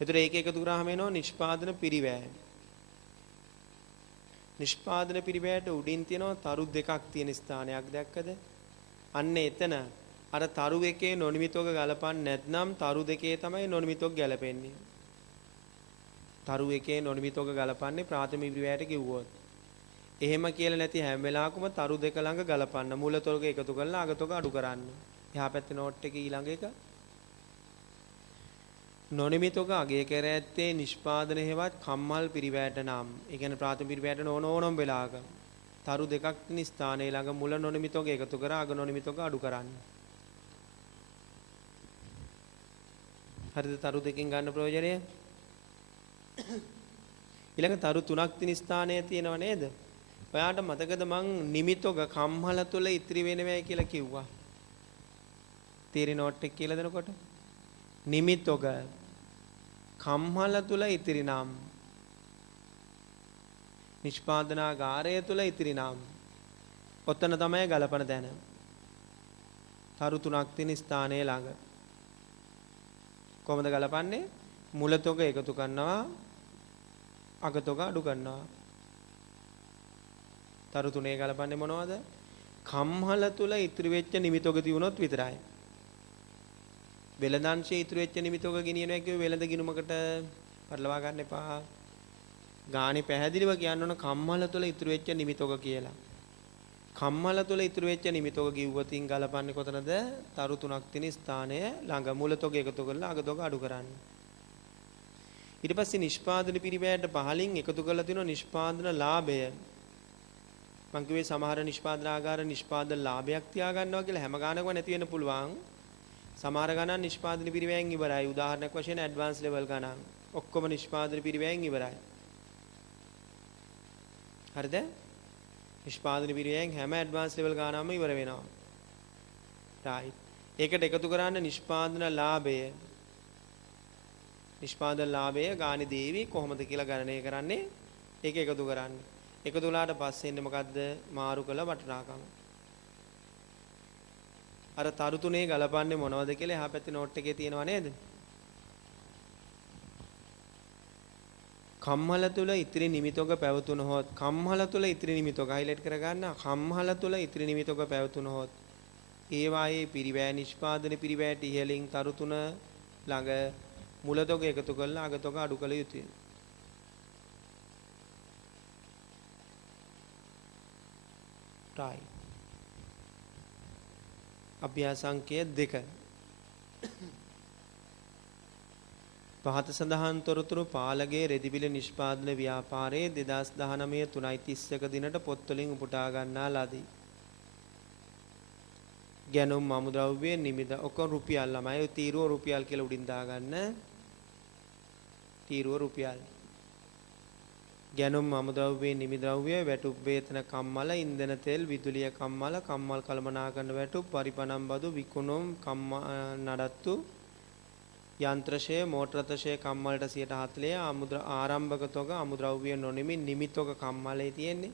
ඒතර ඒක එකතු කරාම එනවා නිෂ්පාදන පිරිවැය. නිෂ්පාදන පිරිවැයට උඩින් තියෙනවා තරු දෙකක් තියෙන ස්ථානයක් දැක්කද? අන්න එතන අර තරු එකේ නොනිමිතොග ගලපන්නේ නැත්නම් තරු දෙකේ තමයි නොනිමිතොග ගැලපෙන්නේ. තරු එකේ නොනිමිතොග ගලපන්නේ ප්‍රාථමික පිරිවැයට කිව්වොත්. එහෙම කියලා නැති හැම වෙලාවකම තරු දෙක ළඟ ගලපන්න. මූලතොග එකතු කරලා අගතොග අඩු කරන්න. එහා පැත්තේ නෝට් එකේ ඊළඟ එක. නොනිමිතොග අගය කර ඇත්තේ නිෂ්පාදන හේවත් කම්මල් පිරිවැයට නම්. ඒ කියන්නේ ප්‍රාථමික පිරිවැයට ඕනම වෙලාවක තරු දෙකක් තියෙන ස්ථානයේ ළඟ මුල නොනිමිතොග එකතු කර අග නොනිමිතොග අඩු කරන්න. හරිද? තරු දෙකකින් ගන්න ප්‍රයෝජනය. ඊළඟ තරු තුනක් තියෙන ස්ථානයේ තියෙනව නේද? ඔයාට මතකද මං නිමිතොග කම්හල තුල ඉතිරි වෙනවයි කියලා කිව්වා. තීරි නෝට් එක කියලා දෙනකොට නිමිතොග කම්හල තුල ඉතිරි නම් නිෂ්පාදනාගාරය තුල ඉතිරි නම් ඔතන තමයි ගලපන තැන. තරු තුනක් තියෙන ස්ථානයේ ළඟ කොහොමද ගලපන්නේ? මුලතොග එකතු කරනවා අගතොග අඩු කරනවා. තරු තුනේ ගලපන්නේ මොනවද? කම්හල තුල ඉතිරි වෙච්ච නිමිතොග තියුණොත් විතරයි. වෙළඳංශයේ ඉතුරු වෙච්ච නිමිතොග ගෙනියනවා කියුවේ වෙළඳ ගිණුමකට පටලවා ගන්න එපා. ගානේ පැහැදිලිව කියන්න ඕන කම්මල තුල ඉතුරු වෙච්ච නිමිතොග කියලා. කම්මල තුල ඉතුරු වෙච්ච නිමිතොග කිව්වතින් ගලපන්නේ කොතනද? තරු තුනක් තියෙන ස්ථානය ළඟ මුලතොග එකතු කරලා අගතොග අඩු කරන්න. ඊට පස්සේ නිෂ්පාදන පිරිවැයට පහලින් එකතු කරලා තියෙන නිෂ්පාදන ලාභය. මං කිව්වේ සමහර නිෂ්පාදනාගාර නිෂ්පාදන ලාභයක් තියාගන්නවා කියලා හැම ගානකම නැති වෙන්න පුළුවන්. සමහර ගණන් නිෂ්පාදන පිරිවැයෙන් ඉවරයි. උදාහරණයක් වශයෙන් ඇඩ්වාන්ස් ලෙවල් ගණන්. ඔක්කොම නිෂ්පාදන පිරිවැයෙන් ඉවරයි. හරිද? නිෂ්පාදන පිරිවැයෙන් හැම ඇඩ්වාන්ස් ලෙවල් ගණනම ඉවර වෙනවා. රයිට්. ඒකට එකතු කරන්න නිෂ්පාදන ලාභය. නිෂ්පාදන ලාභය ගානේ දේවි කොහොමද කියලා ගණනය කරන්නේ? ඒක එකතු කරන්න. එකතු වුණාට පස්සේ එන්නේ මොකද්ද? මාරු කළ වටිනාකම. අර තරු තුනේ ගලපන්නේ මොනවද කියලා එහා පැත්තේ නෝට් එකේ තියෙනව නේද? කම්හල තුල ඉතිරි නිමිතොග පැවතුනහොත් කම්හල තුල ඉතිරි නිමිතොග හයිලයිට් කරගන්න. කම්හල තුල ඉතිරි නිමිතොග පැවතුනහොත් ඒ වායේ පිරිවැය නිෂ්පාදන පිරිවැයට ඉහළින් තරු තුන ළඟ මුලතොග එකතු කරලා අගතොග අඩු කළ යුතුය. right. අභ්‍යාස අංකය 2. පහත සඳහන් තොරතුරු පාලගේ රෙදිවිල නිෂ්පාදන ව්‍යාපාරයේ 2019 3:31 දිනට පොත්වලින් උපුටා ගන්නා ලදී. ගැනුම් අමුද්‍රව්‍ය නිමිද ඔක්කොම රුපියල් ළමයි තීරුව රුපියල් කියලා උඩින් දාගන්න. තීරුව රුපියල්. ගැනුම් අමුද්‍රව්‍ය නිමිද්‍රව්‍ය වැටුප් වේතන කම්මල ඉන්ධන තෙල් විදුලිය කම්මල කම්මල් කළමනාකරන වැටුප් පරිපණම් බදු විකුණුම් නඩත්තු යන්ත්‍රශය මෝටරතශය කම්මලට 140 ආරම්භක තොග අමුද්‍රව්‍ය නොනිමි නිමිතොග කම්මලේ තියෙන්නේ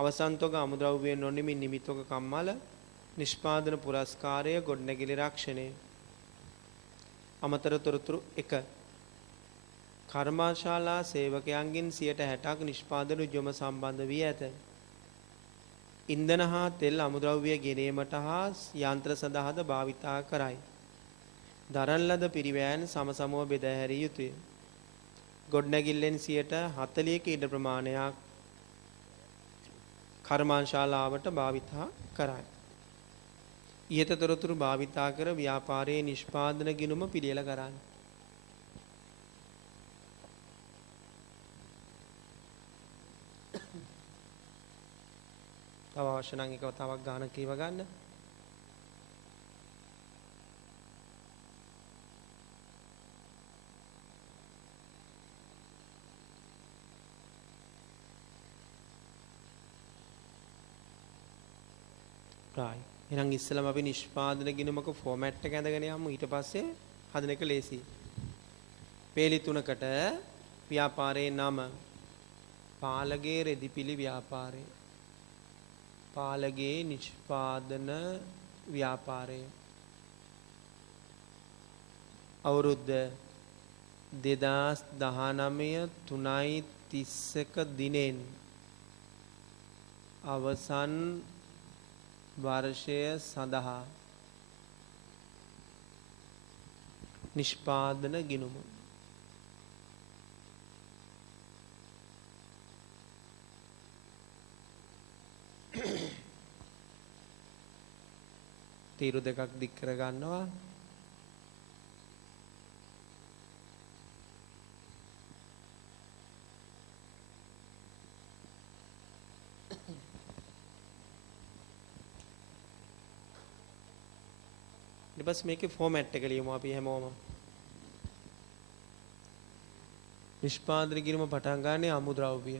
අවසන්තොග අමුද්‍රව්‍ය නොනිමි නිමිතොග කම්මල නිෂ්පාදන පුරස්කාරය ගොඩනැගිලි රක්ෂණය. අමතර තොරතුරු 1. කර්මාශාලා සේවකයන්ගෙන් 60% නිෂ්පාදන උද්‍යම සම්බන්ධ වී ඇත. ඉන්ධන හා තෙල් අමුද්‍රව්‍ය ගෙනීමට හා යන්ත්‍ර සඳහාද භාවිතා කරයි. දරන ලද පිරිවෑන් සමසමව බෙදා හැරිය යුතුය. ගොඩනැගිල්ලෙන් 40% ඉඩ ප්‍රමාණයක් කර්මාශාලාවට භාවිතා කරයි. ඉහත තොරතුරු භාවිතා කර ව්‍යාපාරයේ නිෂ්පාදන ගිණුම පිළියෙල කරන්න. තව අවශ්‍ය නම් එක තවක් ගාන කීව ගන්න. right. එහෙනම් ඉස්සෙල්ලාම අපි නිෂ්පාදන ගිණුමක ෆෝමැට් එක ඇඳගෙන යමු. ඊට පස්සේ හදන එක ලේසියි. පේලි 3කට ව්‍යාපාරයේ නම පාලගේ රෙදිපිලි ව්‍යාපාරය. පාලගේ නිෂ්පාදන ව්‍යාපාරය. අවුරුද්ද 2019 3.31 දිනෙන් අවසන් වර්ෂය සඳහා නිෂ්පාදන ගිණුම තීරු දෙකක් දික් කර ගන්නවා. ඊට පස්සේ මේකේ ෆෝමැට් එක ලියමු අපි හැමෝම. නිෂ්පාදන ගිණුම පටන් ගන්නේ අමුද්‍රව්‍ය.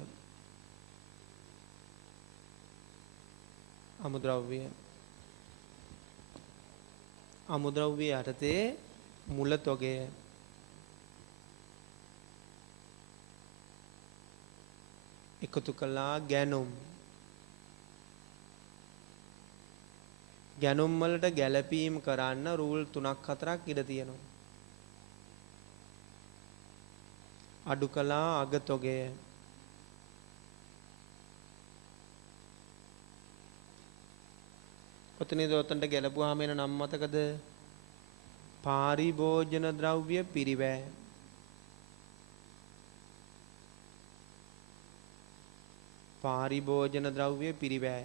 අමුද්‍රව්‍ය යටතේ මුල තොගය එකතු කළා ගැනුම්. ගැනුම් වලට ගැළපීම් කරන්න රූල් 3-4ක් ඉඩ තියෙනවා. අඩු කළා අගතොගය. ඔතනදී ඔතනට ගැලපුවාම එන නම් මතකද? පාරිභෝජන ද්‍රව්‍ය පිරිවෑ. පාරිභෝජන ද්‍රව්‍ය පිරිවෑ.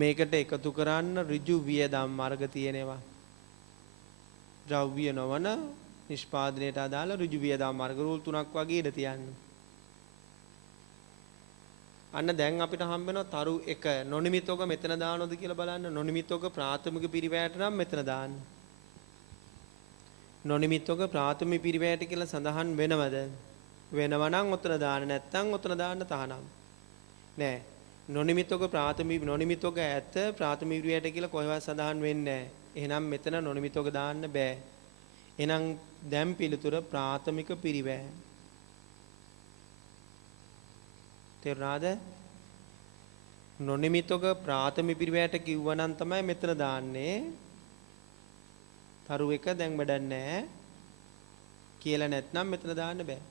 මේකට එකතු කරන්න ඍජු වියදම් මාර්ග තියෙනවා. ද්‍රව්‍ය නොවන නිෂ්පාදනයට අදාළ ඍජු වියදම් මාර්ග රූල් 3ක් වගේ ඉඳ තියන්නේ. අන්න දැන් අපිට හම්බ වෙනවා තරු 1 නොනිමිතෝග මෙතන දානවද කියලා බලන්න. නොනිමිතෝග ප්‍රාථමික පිරිවැයට නම් මෙතන දාන්න. නොනිමිතෝග ප්‍රාථමික පිරිවැයට කියලා සඳහන් වෙනවද? වෙනවා නම් ඔතන දාන්න, නැත්නම් ඔතන දාන්න තහනම් නෑ. නොනිමිතෝග ප්‍රාථමික නොනිමිතෝග ඇත ප්‍රාථමික පිරිවැයට කියලා කොහෙවත් සඳහන් වෙන්නේ නෑ. එහෙනම් මෙතන නොනිමිතෝග දාන්න බෑ. එහෙනම් දැන් පිළිතුර ප්‍රාථමික පිරිවැය. තේරුණාද? නොනිමිතෝග ප්‍රාථමික පිරිවැයට කිව්වනම් තමයි මෙතන දාන්නේ. තරු 1 දැන් වැඩක් නැහැ කියලා නැත්නම් මෙතන දාන්න බෑ.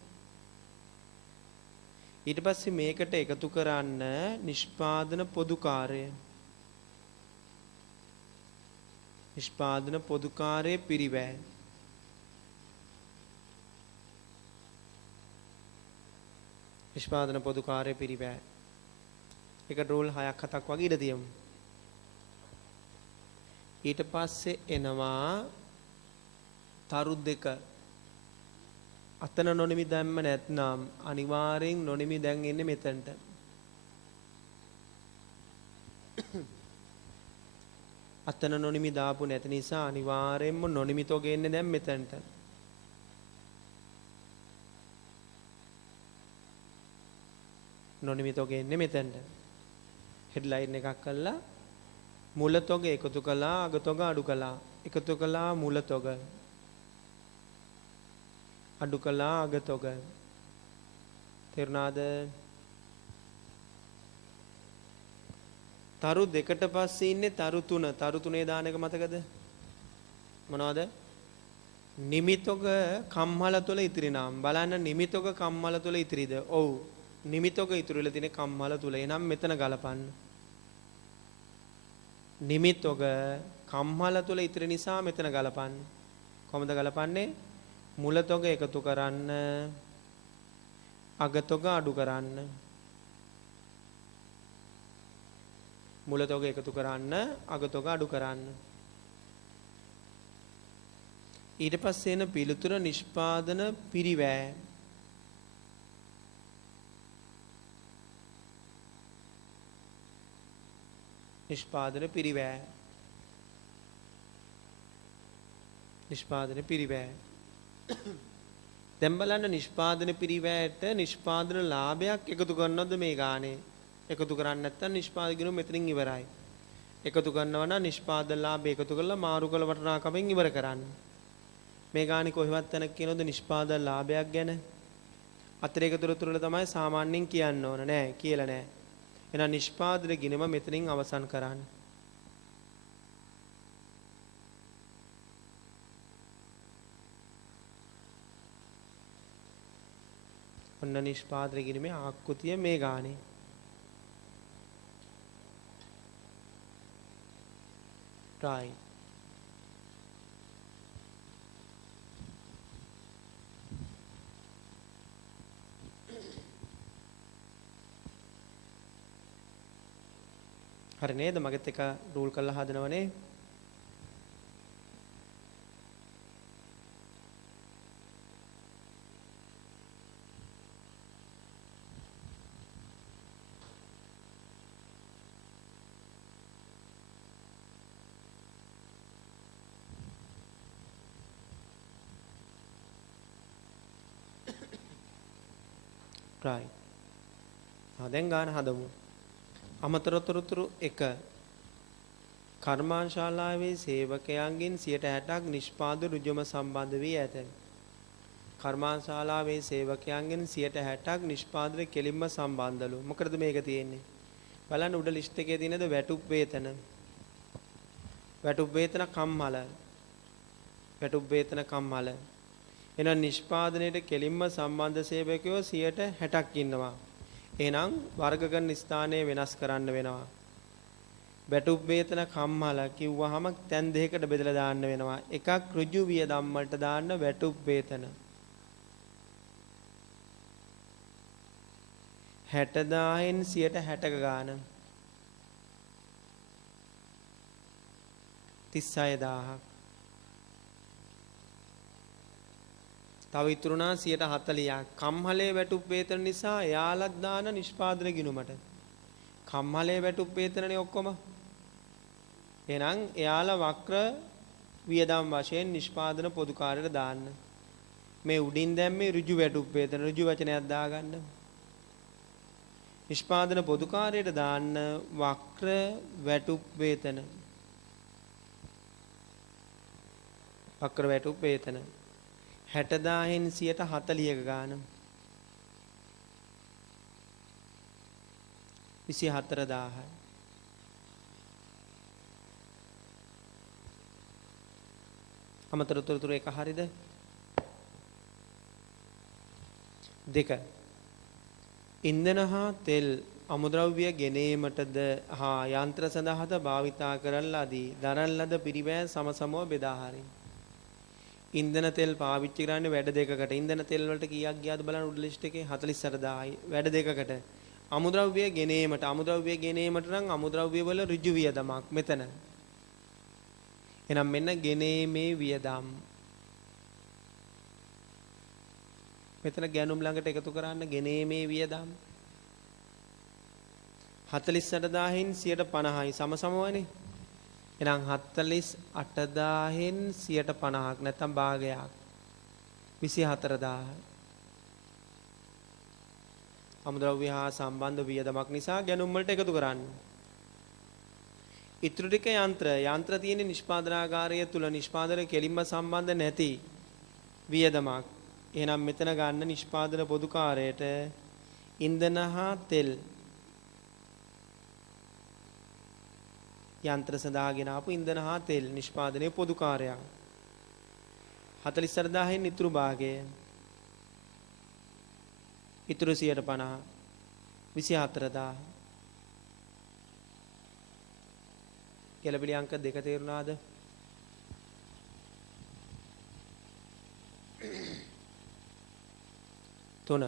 ඊට පස්සේ මේකට එකතු කරන්න නිෂ්පාදන පොදුකාරය. නිෂ්පාදන පොදුකාරයේ පිරිවැය. නිෂ්පාදන පොදුකාරයේ පිරිවැය. ඒක රූල් 6-7ක් වගේ ඉඳ තියමු. ඊට පස්සේ එනවා තරු 2. අතන නොනිමි දැම්ම නැත්නම් අනිවාර්යෙන් නොනිමි දැන් එන්නේ මෙතනට. අතන නොනිමි දාපු නැති නිසා අනිවාර්යෙන්ම නොනිමි තෝග එන්නේ දැන් මෙතනට. නොනිමි තෝග එන්නේ මෙතනට. හෙඩ්ලයින් එකක් කළා මුල තොග එකතු කළා අග තොග අඩු කළා. එකතු කළා මුල තොග අඩු කළා අග තොග. තේරුණාද? තරු දෙකට පස්සේ ඉන්නේ තරු තුන. තරු තුනේ දාන එක මතකද? මොනවද? නිමිතොග කම්මල තුල ඉතිරි නම්. බලන්න නිමිතොග කම්මල තුල ඉතිරිද? ඔව්. නිමිතොග ඉතුරු වෙලා තියෙන කම්මල තුල. එනම් මෙතන ගලපන්න. නිමිතොග කම්මල තුල ඉතිරි නිසා මෙතන ගලපන්න. කොහොමද ගලපන්නේ? මුලතොග එකතු කරන්න, අගතොග අඩු කරන්න. මුලතොග එකතු කරන්න, අගතොග අඩු කරන්න. ඊට පස්සේ එන පිළිතුර නිෂ්පාදන පිරිවැය. නිෂ්පාදන පිරිවැය. නිෂ්පාදන පිරිවැය. දැන් බලන්න නිෂ්පාදන පිරිවැයට නිෂ්පාදන ලාභයක් එකතු කරනවද මේ ගානේ? එකතු කරන්නේ නැත්නම් නිෂ්පාදන ගිණුම මෙතනින් ඉවරයි. එකතු කරනවා නම් නිෂ්පාදන ලාභය එකතු කරලා මාරු කළ වටිනාකමෙන් ඉවර කරන්න. මේ ගානේ කොහෙවත් තැනක කියනවද නිෂ්පාදන ලාභයක් ගැන? අතිරේක තොරතුරු වල තමයි සාමාන්‍යයෙන් කියන්න ඕන නෑ කියලා නෑ. එහෙනම් නිෂ්පාදන ගිණුම මෙතනින් අවසන් කරන්න. ඔන්න නිෂ්පාදන ගිණුමේ ආකෘතිය මේ ගානේ. right. හරි නේද? මගෙත් එක රූල් කරලා හදනවනේ. right. දැන් ගාන හදමු. අමතර තොරතුරු 1. කර්මාන්තශාලාවේ සේවකයන්ගෙන් 60%ක් නිෂ්පාදන ඍජුවම සම්බන්ධ වී ඇත. කර්මාන්තශාලාවේ සේවකයන්ගෙන් 60%ක් නිෂ්පාදන කෙලින්ම සම්බන්ධලු. මොකද මේක තියෙන්නේ? බලන්න උඩ ලිස්ට් එකේ තියෙනද වැටුප් වේතන. වැටුප් වේතන කම්මල. වැටුප් වේතන කම්මල. එහෙනම් නිෂ්පාදනයේට කෙලින්ම සම්බන්ධ සේවකයෝ 60%ක් ඉන්නවා. එහෙනම් වර්ග කරන ස්ථානය වෙනස් කරන්න වෙනවා. වැටුප් වේතන කම්මල කිව්වහම තැන් දෙකකට බෙදලා දාන්න වෙනවා. එකක් ඍජු වියදම් වලට දාන්න වැටුප් වේතන 60000න් 60%ක ගාන 36000ක්. තව ඉතුරුනා 140ක්. කම්හලේ වැටුප් වේතන නිසා එයාලත් දාන නිෂ්පාදන ගිණුමට. කම්හලේ වැටුප් වේතනනේ ඔක්කොම. එහෙනම් එයාලා වක්‍ර වියදම් වශයෙන් නිෂ්පාදන පොදු කාර්යයට දාන්න. මේ උඩින් දැම්මේ ඍජු වැටුප් වේතන ඍජු වචනයක් දාගන්න. නිෂ්පාදන පොදු කාර්යයට දාන්න වක්‍ර වැටුප් වේතන. වක්‍ර වැටුප් වේතන 60000න් 140ක ගාන 24000යි. අමතර තොරතුරු 1 හරිද? 2. ඉන්ධන හා තෙල් අමුද්‍රව්‍ය ගෙනීමටද හා යන්ත්‍ර සඳහාද භාවිතා කරන ලදී දරන ලද පිරිවැය සමසමව බෙදා හරින්න. ඉන්ධන තෙල් පාවිච්චි කරන්නේ වැඩ දෙකකට. ඉන්ධන තෙල් වලට කීයක් ගියාද බලන්න උඩ ලිස්ට් එකේ 48000යි. වැඩ දෙකකට. අමුද්‍රව්‍ය ගෙනීමට නම් අමුද්‍රව්‍ය වල ඍජු වියදමක් මෙතන. එහෙනම් මෙන්න ගෙනීමේ වියදම්. මෙතන ගැනුම් ළඟට එකතු කරන්න ගෙනීමේ වියදම් 48000න් 150යි සමසමවනේ. එහෙනම් 48000න් 150ක් නැත්නම් භාගයක් 24000. අමුද්‍රව්‍ය හා සම්බන්ධ වියදමක් නිසා ගැනුම් වලට එකතු කරන්න. ඉතුරු ටික යන්ත්‍ර තියෙන නිෂ්පාදනාගාරය තුල නිෂ්පාදන කෙලින්ම සම්බන්ධ නැති වියදමක්. එහෙනම් මෙතන ගන්න නිෂ්පාදන පොදු කාර්යයට ඉන්ධන හා තෙල් යන්ත්‍ර සදාගෙන ආපු ඉන්ධන හා තෙල් නිෂ්පාදනයේ පොදු කාර්යයක් 44000න් ඉතුරු භාගය ඉතුරු 150 24000 කෙලපිලි අංක දෙක තේරුණාද? තුන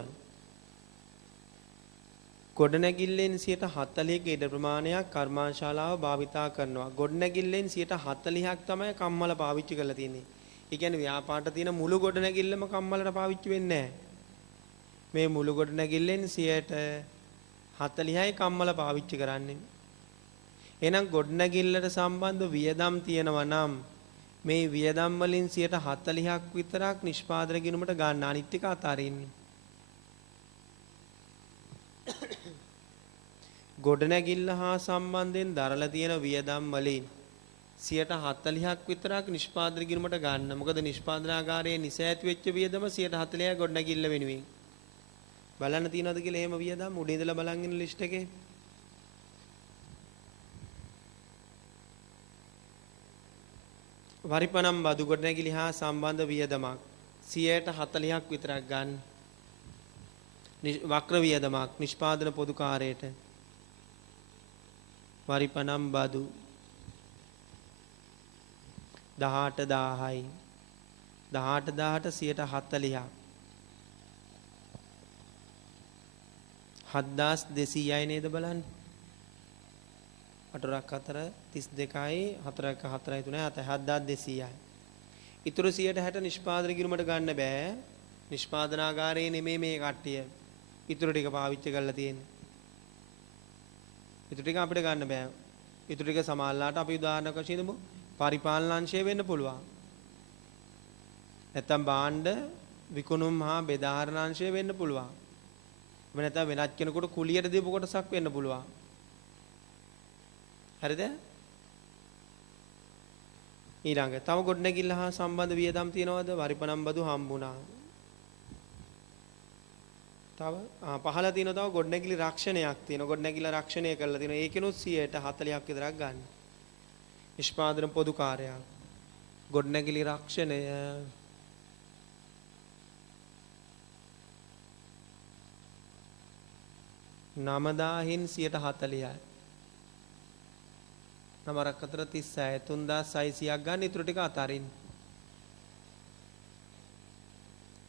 ගොඩනැගිල්ලෙන් 40ක ඉඩ ප්‍රමාණයක් කර්මාන්තශාලාව භාවිතා කරනවා. ගොඩනැගිල්ලෙන් 40ක් තමයි කම්මල පාවිච්චි කරලා තියෙන්නේ. ඒ කියන්නේ ව්‍යාපාරට තියෙන මුළු ගොඩනැගිල්ලම කම්මලට පාවිච්චි වෙන්නේ නැහැ. මේ මුළු ගොඩනැගිල්ලෙන් 40යි කම්මල පාවිච්චි කරන්නේ. එහෙනම් ගොඩනැගිල්ලට සම්බන්ධ වියදම් තියෙනවා නම් මේ වියදම් වලින් 40ක් විතරක් නිෂ්පාදන ගිණුමට ගන්න, අනිත් ටික අතාරින්න. ගොඩනැගිල්ල හා සම්බන්ධයෙන් දරලා තියෙන වියදම් වලින් 40ක් විතරක් නිෂ්පාදන ගිණුමට ගන්න. මොකද නිෂ්පාදනාගාරයේ නිසැති වෙච්ච වියදම 40යි ගොඩනැගිල්ල වෙනුවෙන්. බලන්න තියනවද කියලා එහෙම වියදම් උඩ ඉඳලා බලන් ඉන්න ලිස්ට් එකේ. වරිපනම් බදු ගොඩනැගිලි හා සම්බන්ධ වියදමක් 40ක් විතරක් ගන්න. වක්‍ර වියදමක් නිෂ්පාදන පොදු කාර්යයට වරිපනම් බදු 18000යි 18000ට 40ක් 7200යි නේද බලන්න. 8ක් 4 32යි 4ක් 4යි 3යි 7200යි. ඉතුරු 160 නිෂ්පාදන ගිණුමට ගන්න බෑ. නිෂ්පාදනාගාරයේ නෙමෙයි මේ කට්ටිය. ඉතුරු ටික පාවිච්චි කරලා තියෙන්නේ. ඉතුරු ටික අපිට ගන්න බෑ. ඉතුරු ටික සමාල්ලාට අපි උදාහරණයක් වශයෙන් දෙමු. පරිපාලන අංශය වෙන්න පුළුවන්. නැත්තම් භාණ්ඩ විකුණුම් හා බෙදාහරණ අංශය වෙන්න පුළුවන්. එහෙම නැත්නම් වෙනත් කෙනෙකුට කුලියට දීපු කොටසක් වෙන්න පුළුවන්. හරිද? ඊළඟ තව ගොඩනැගිල්ල හා සම්බන්ධ වියදම් තියනවද? වරිපනම් බදු හම්බුණා. තව පහළ තියෙන තව ගොඩනැගිලි රක්ෂණයක් තියෙනවා. ගොඩනැගිල්ල රක්ෂණය කරලා තියෙනවා. ඒකිනුත් 40ක් විතරක් ගන්න. නිෂ්පාදන පොදු කාර්යයක්. ගොඩනැගිලි රක්ෂණය 9000න් 140යි. නමරක් අතර 36 3600ක් ගන්න. ඉතුරු ටික අතාරින්න.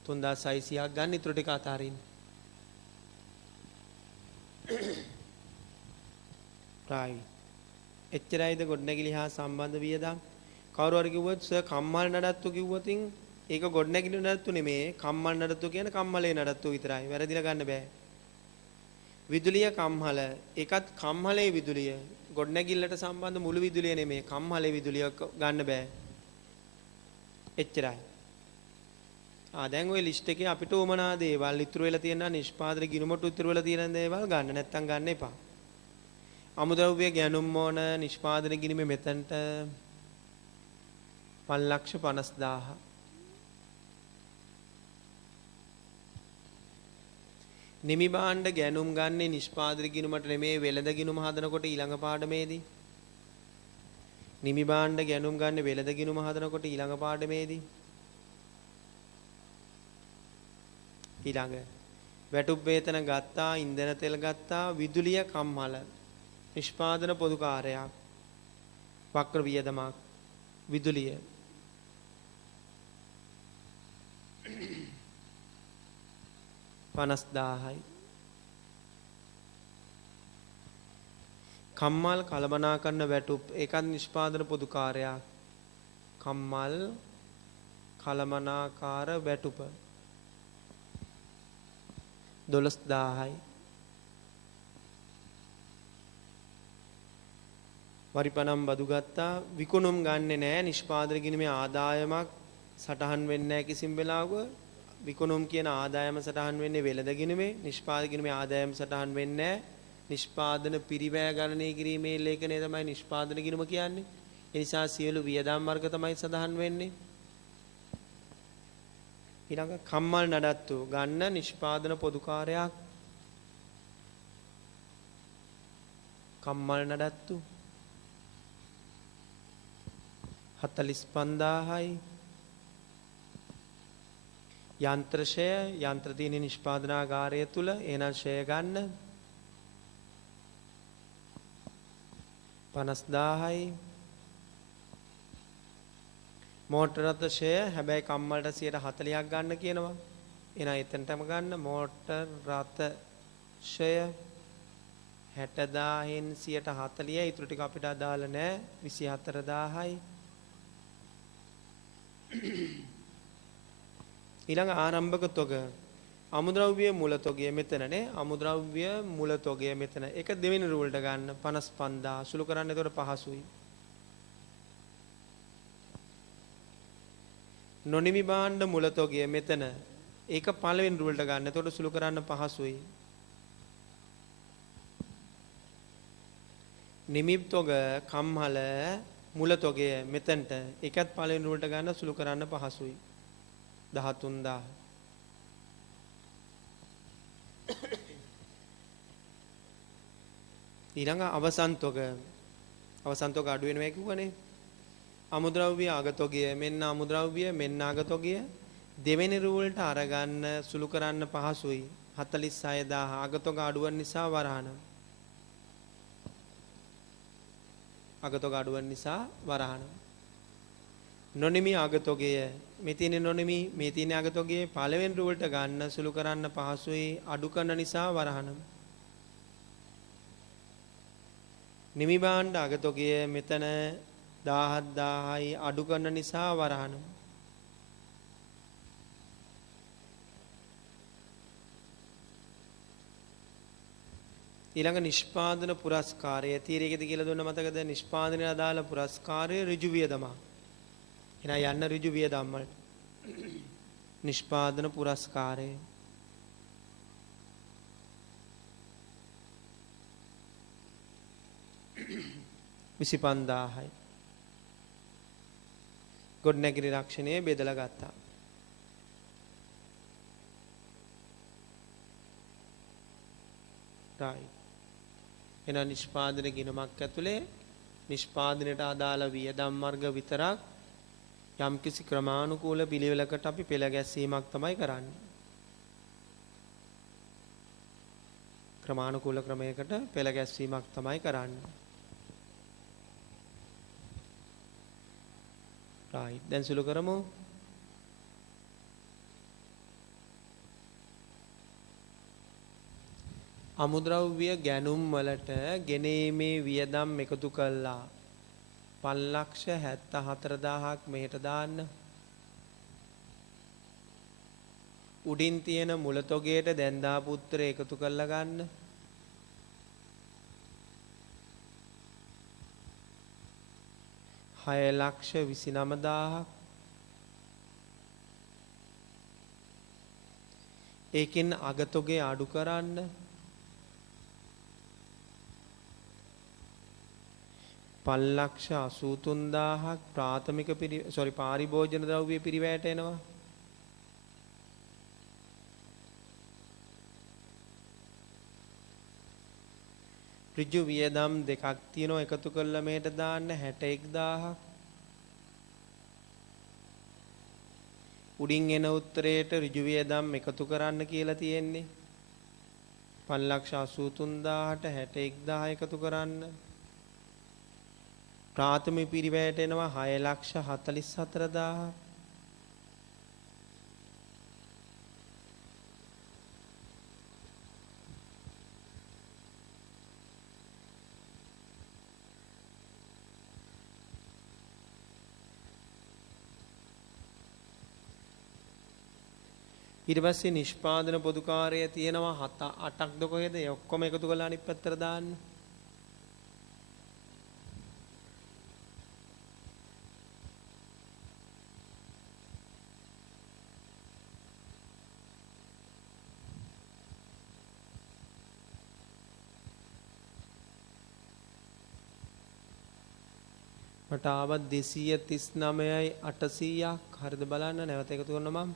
3600ක් ගන්න. ඉතුරු ටික අතාරින්න. right. එච්චරයිද ගොඩනැගිලි හා සම්බන්ධ වියදම්? කවුරු හරි කිව්වොත් සර් කම්මල් නඩත්තු කිව්වොතින් ඒක ගොඩනැගිලි නඩත්තු නෙමෙයි. කම්මල් නඩත්තු කියන්නේ කම්මලේ නඩත්තු විතරයි. වැරදිලා ගන්න බෑ. විදුලිය කම්හල ඒකත් කම්හලේ විදුලිය. ගොඩනැගිල්ලට සම්බන්ධ මුළු විදුලිය නෙමෙයි. කම්හලේ විදුලිය ගන්න බෑ. එච්චරයි. දැන් ওই ලිස්ට් එකේ අපිට උමනා දේවල් ඉතුරු වෙලා තියෙනවා. නිෂ්පාදන ගිණුමට ඉතුරු වෙලා තියෙන දේවල් ගන්න. නැත්තම් ගන්න එපා. අමුද්‍රව්‍ය ගැනුම් ඕන නිෂ්පාදන ගිණුමේ මෙතනට 5,50,000. නිමි භාණ්ඩ ගැනුම් ගන්නේ නිෂ්පාදන ගිණුමට නෙමෙයි වෙළඳ ගිණුම හදනකොට ඊළඟ පාඩමේදී. නිමි භාණ්ඩ ගැනුම් ගන්න වෙළඳ ගිණුම හදනකොට ඊළඟ පාඩමේදී. ඊළඟ වැටුප් වේතන ගත්තා, ඉන්ධන තෙල් ගත්තා, විදුලිය කම්හල නිෂ්පාදන පොදු කාර්යයක්. වක්‍ර වියදමක් විදුලිය 50,000යි. කම්මල් කළමනාකරන වැටුප් ඒකත් නිෂ්පාදන පොදු කාර්යයක්. කම්මල් කළමනාකාර වැටුප 12,000යි. වරිපනම් බදු ගත්තා. විකුණුම් ගන්නෙ නෑ. නිෂ්පාදන ගිණුමේ ආදායමක් සටහන් වෙන්නේ නෑ කිසිම වෙලාවක. විකුණුම් කියන ආදායම සටහන් වෙන්නේ වෙළඳ ගිණුමේ. නිෂ්පාදන ගිණුමේ ආදායම සටහන් වෙන්නේ නෑ. නිෂ්පාදන පිරිවැය ගණනය කිරීමේ ලේඛනය තමයි නිෂ්පාදන ගිණුම කියන්නේ. ඒ නිසා සියලු වියදම් වර්ග තමයි සඳහන් වෙන්නේ. ඊළඟ කම්මල් නඩත්තු ගන්න නිෂ්පාදන පොදු කාර්යයක් කම්මල් නඩත්තු 45000යි. යන්ත්‍රශය යන්ත්‍ර තියෙන නිෂ්පාදනාගාරය තුල එහෙනම් ෂය ගන්න 50000යි. මෝටර රථ ෂය හැබැයි කම්මලට 40ක් ගන්න කියනවා. එහෙනම් එතනටම ගන්න මෝටර රථ ෂය 60000න් 140යි. ඊටු ටික අපිට අදාළ නැහැ. 24000යි. ඊළඟ ආරම්භක තොග අමුද්‍රව්‍ය මුල තොගය මෙතනනේ. අමුද්‍රව්‍ය මුල තොගය මෙතන. ඒක දෙවෙනි රූල්ට ගන්න 55000 සුළු කරන්න. එතකොට පහසුයි. නොනිමි භාණ්ඩ මුල තොගය මෙතන. ඒක පළවෙනි රූල්ට ගන්න. එතකොට සුළු කරන්න පහසුයි. නිමි තොග කම්හල මුල තොගය මෙතනට. ඒකත් පළවෙනි රූල්ට ගන්න සුළු කරන්න පහසුයි. 13000 ඊළඟ අවසන් තොග අඩු වෙනවා කිව්වනේ. අමුද්‍රව්‍ය අගතොගය මෙන්න අමුද්‍රව්‍ය මෙන්න අගතොගය දෙවෙනි රූල්ට අරගන්න සුළු කරන්න පහසුයි. 46000 අගතොග අඩුවන් නිසා වරහන. අගතොග අඩුවන් නිසා වරහන. නොනිමි අගතොගය මේ තියෙන නොනිමි මේ තියෙන අගතොගය පළවෙනි රූල්ට ගන්න සුළු කරන්න පහසුයි. අඩු කරන නිසා වරහන. නිමි භාණ්ඩ අගතොගය මෙතන 17000යි අඩු කරන නිසා වරහන. ඊළඟ නිෂ්පාදන පුරස්කාරය තීරයකද කියලා දුන්න මතකද? නිෂ්පාදනයේ අදාළ පුරස්කාරය ඍජු වියදමක්. එහෙනම් යන්න ඍජු වියදම් වලට. නිෂ්පාදන පුරස්කාරය 25000යි. ගොඩනැගිලි රක්ෂණය බෙදලා ගත්තා. right. එහෙනම් නිෂ්පාදන ගිණුමක් ඇතුලේ නිෂ්පාදනයට අදාළ වියදම් වර්ග විතරක් යම්කිසි ක්‍රමානුකූල පිළිවෙලකට අපි පෙළ ගැස්වීමක් තමයි කරන්නේ. ක්‍රමානුකූල ක්‍රමයකට පෙළ ගැස්වීමක් තමයි කරන්නේ. right. දැන් සුළු කරමු. අමුද්‍රව්‍ය ගැනුම් වලට ගෙනීමේ වියදම් එකතු කළා 574000ක් මෙහෙට දාන්න. උඩින් තියෙන මුල තොගයට දැන් දාපු උත්තරේ එකතු කරලා ගන්න. හය ලක්ෂ 29000ක්. ඒකෙන් අගතොගේ අඩු කරන්න. පල්ලක්ෂ 83000ක් ප්‍රාථමික පාරිභෝජන ද්‍රව්‍ය පිරිවැයට එනවා. ඍජු වියදම් දෙකක් තියෙනවා එකතු කරලා මේට දාන්න 61000ක්. උඩින් එන උත්තරේට ඍජු වියදම් එකතු කරන්න කියලා තියෙන්නේ. පල්ලක්ෂ 83000ට 61000 එකතු කරන්න. ප්‍රාථමික පිරිවැයට එනවා 6,44,000. ඊට පස්සේ නිෂ්පාදන පොදුකාරය තියෙනවා 7-8ක්ද කොහෙද? ඒ ඔක්කොම එකතු කරලා අනිත් පැත්තට දාන්න. මට ආවත් 239යි 800ක්. හරිද බලන්න නැවත එකතු කරනවා මම.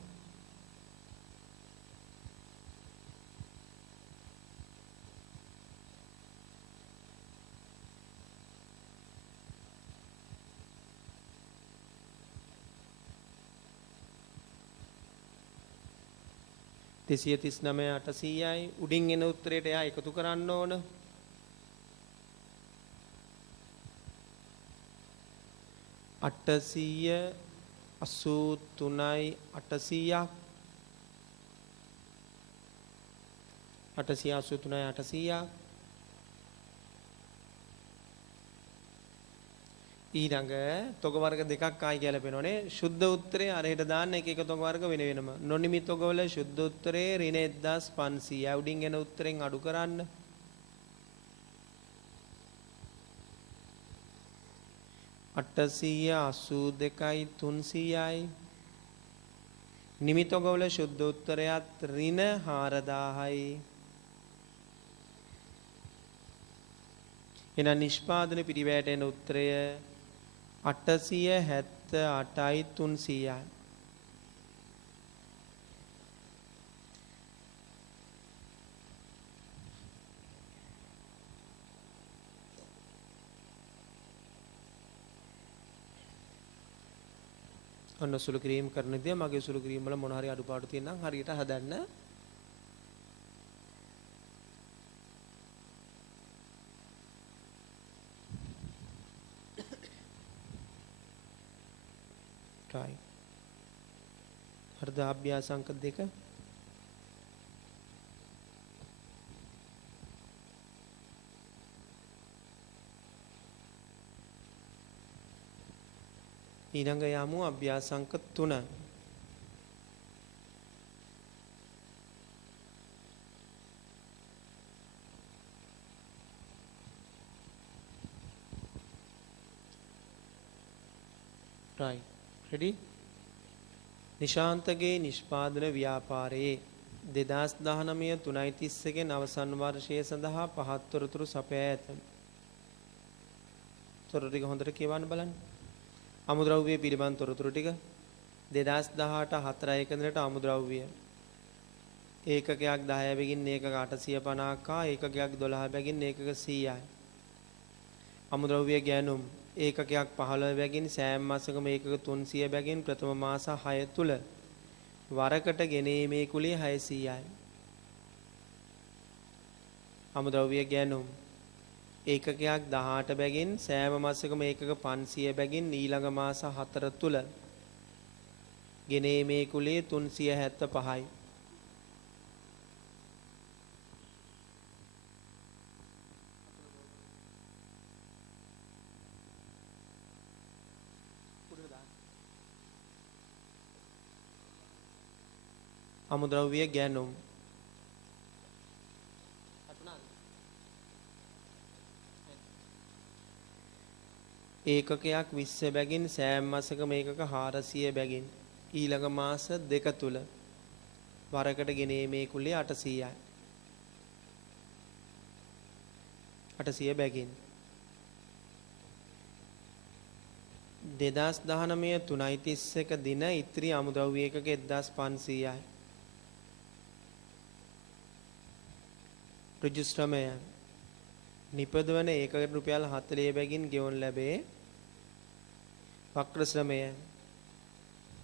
239 800යි. උඩින් එන උත්තරයට එයා එකතු කරන්න ඕන. 883යි 800ක්. 883යි 800ක්. ඊළඟ තොග වර්ග දෙකක් ආයි ගැලපෙනෝනේ. ශුද්ධ උත්තරේ අරහෙට දාන්න එක එක තොග වර්ග වෙන වෙනම. නොනිමි තොගවල ශුද්ධ උත්තරේ ඍණ 1500. උඩින් එන උත්තරෙන් අඩු කරන්න. 882යි 300යි. නිමි තොගවල ශුද්ධ උත්තරයත් ඍණ 4000යි. එහෙනම් නිෂ්පාදන පිරිවැයට එන උත්තරය 878යි 300යි. ඔන්න සුළු කිරීම කරන විදිය මගේ සුළු කිරීම වල මොන හරි අඩුපාඩු තියෙනම් හරියට හදන්න. try හරිද අභ්‍යාස අංක 2 ඊළඟ යමු අභ්‍යාස අංක 3. right ready නිශාන්තගේ නිෂ්පාදන ව්‍යාපාරයේ 2019 3:31 අවසන් වර්ෂය සඳහා පහත් තොරතුරු සපයා ඇත. තොරතුරු ටික හොඳට කියවන්න බලන්න. අමුද්‍රව්‍ය පිළිබඳ තොරතුරු ටික 2018 4 දිනට අමුද්‍රව්‍ය ඒකකයක් 10 බැගින් ඒකක 850ක් හා ඒකකයක් 12 බැගින් ඒකක 100යි. අමුද්‍රව්‍ය ගෑනුම් ඒකකයක් 15 බැගින් සෑම මාසකම ඒකක 300 බැගින් ප්‍රථම මාස 6 තුල වරකට ගෙනීමේ කුලිය 600යි. අමුද්‍රව්‍ය ගෑනුම් ඒකකයක් 18 බැගින් සෑම මාසකම ඒකක 500 බැගින් ඊළඟ මාස 4 තුල ගෙනීමේ කුලිය 375යි. අමුද්‍රව්‍ය ගෑනුම් ඒකකයක් 20 බැගින් සෑම මාසකම ඒකක 400 බැගින් ඊළඟ මාස 2 තුල වරකට ගෙනීමේ කුලිය 800යි. 800 බැගින් 2019 3:31 දින ඉතිරි අමුද්‍රව්‍ය ඒකක 1500යි. ඍජු ශ්‍රමය නිපදවන ඒකකට රුපියල් 40 බැගින් ගෙවනු ලැබේ. වක්‍ර ශ්‍රමය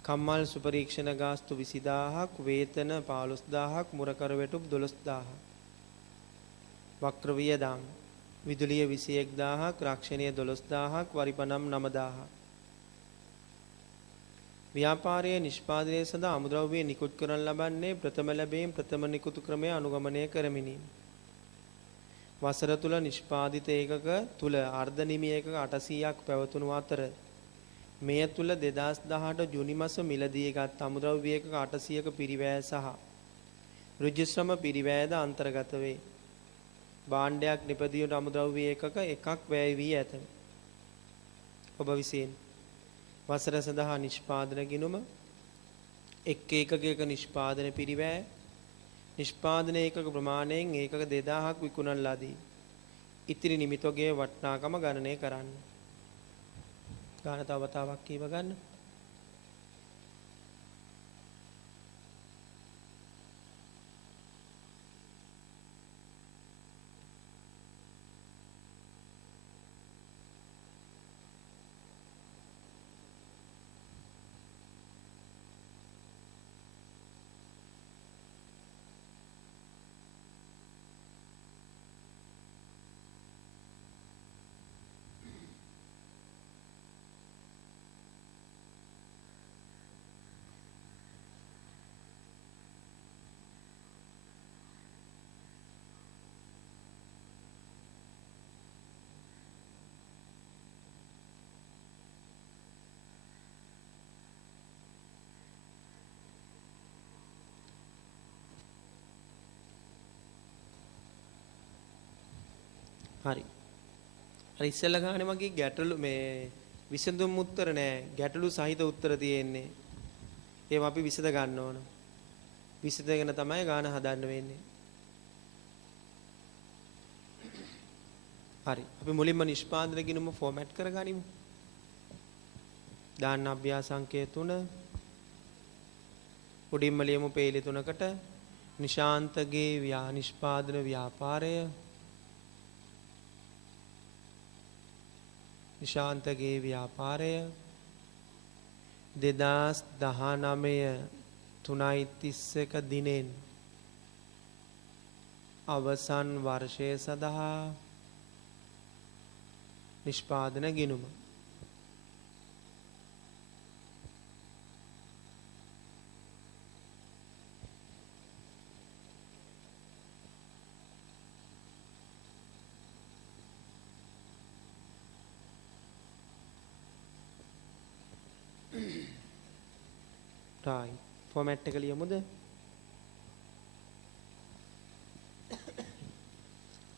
කම්මල් සුපරීක්ෂණ ගාස්තු 20000ක් වේතන 15000ක් මුරකර වැටුප් 12000ක්. වක්‍ර වියදම් විදුලිය 21000ක් රක්ෂණීය 12000ක් වරිපනම් 9000ක්. ව්‍යාපාරයේ නිෂ්පාදනය සඳහා අමුද්‍රව්‍ය නිකුත් කරන ලබන්නේ ප්‍රථම ලැබීම් ප්‍රථම නිකුත් ක්‍රමය අනුගමනය කරමිනි. වසර තුල නිෂ්පාදිත ඒකක තුල අර්ධ නිමි ඒකක 800ක් පැවතුණු අතර මෙය තුල 2018 ජූනි මාස මිලදීගත් අමුද්‍රව්‍ය ඒකක 800ක පිරිවැය සහ ඍජු ශ්‍රම පිරිවැයද අන්තර්ගත වේ. භාණ්ඩයක් නිපදීමට අමුද්‍රව්‍ය ඒකක එකක් වැය වී ඇත. ඔබ විසින් වසර සඳහා නිෂ්පාදන ගිණුම එක් ඒකකයක නිෂ්පාදන පිරිවැය නිෂ්පාදන ඒකක ප්‍රමාණයෙන් ඒකක 2000ක් විකුණන ලදී. ඉතිරි නිමිතෝගේ වටිනාකම ගණනය කරන්න. ගාන තව වතාවක් කියව ගන්න. හරි. අර ඉස්සෙල්ලා ගානේ මගේ ගැටලු මේ විසඳුම් උත්තර නෑ. ගැටලු සහිත උත්තර තියෙන්නේ. ඒවා අපි විසඳ ගන්න ඕන. විසඳගෙන තමයි ගාන හදන්න වෙන්නේ. හරි. අපි මුලින්ම නිෂ්පාදන ගිණුම ෆෝමැට් කරගනිමු. දාන්න අභ්‍යාස අංකය 3. උඩින්ම ලියමු පේලි 3කට නිශාන්තගේ නිෂ්පාදන ව්‍යාපාරය. නිශාන්තගේ ව්‍යාපාරය 2019 3:31 දිනෙන් අවසන් වර්ෂය සඳහා නිෂ්පාදන ගිණුම. right format එක ලියමුද?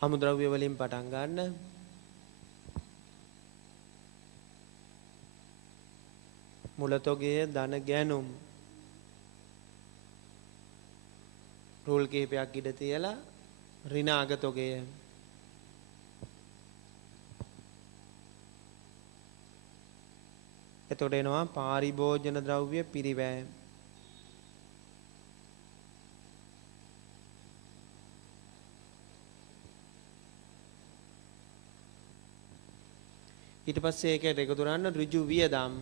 අමුද්‍රව්‍ය වලින් පටන් ගන්න. මුලතොගය ධන ගැනුම් රූල් කිහිපයක් ඉඩ තියලා ඍණ අගතොගය එතකොට එනවා පාරිභෝජන ද්‍රව්‍ය පිරිවැය. ඊට පස්සේ ඒකට එකතු කරන්න ඍජු වියදම්.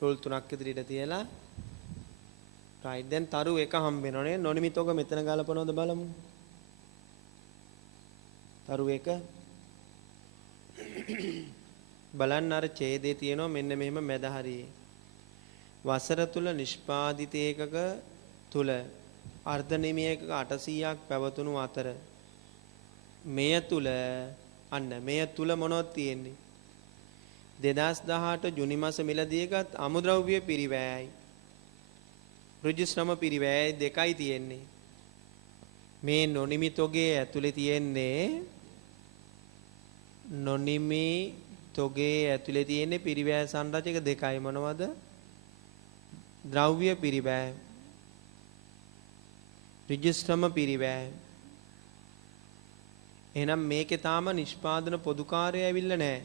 රූල් 3ක් ඉදිරියට තියලා right දැන් තරු එක හම්බ වෙනවනේ. නොනිමිතෝක මෙතන ගලපනවද බලමු. තරු එක බලන්න අර ඡේදයේ තියෙනවා මෙන්න මෙහෙම මැද හරියේ. වසර තුල නිෂ්පාදිත ඒකක තුල අර්ධ නිමි ඒකක 800ක් පැවතුණු අතර මෙය තුල අන්න මෙය තුල මොනවද තියෙන්නේ? 2018 ජුනි මාස මිලදීගත් අමුද්‍රව්‍ය පිරිවැයයි ඍජු ශ්‍රම පිරිවැයයි දෙකයි තියෙන්නේ. මේ නොනිමි තොගේ ඇතුලේ තියෙන්නේ නොනිමි තොගේ ඇතුලේ තියෙන්නේ පිරිවැය සංරචක දෙකයි. මොනවද? ද්‍රව්‍ය පිරිවැය ඍජු ශ්‍රම පිරිවැය. එහෙනම් මේකේ තාම නිෂ්පාදන පොදුකාරය ඇවිල්ලා නැහැ.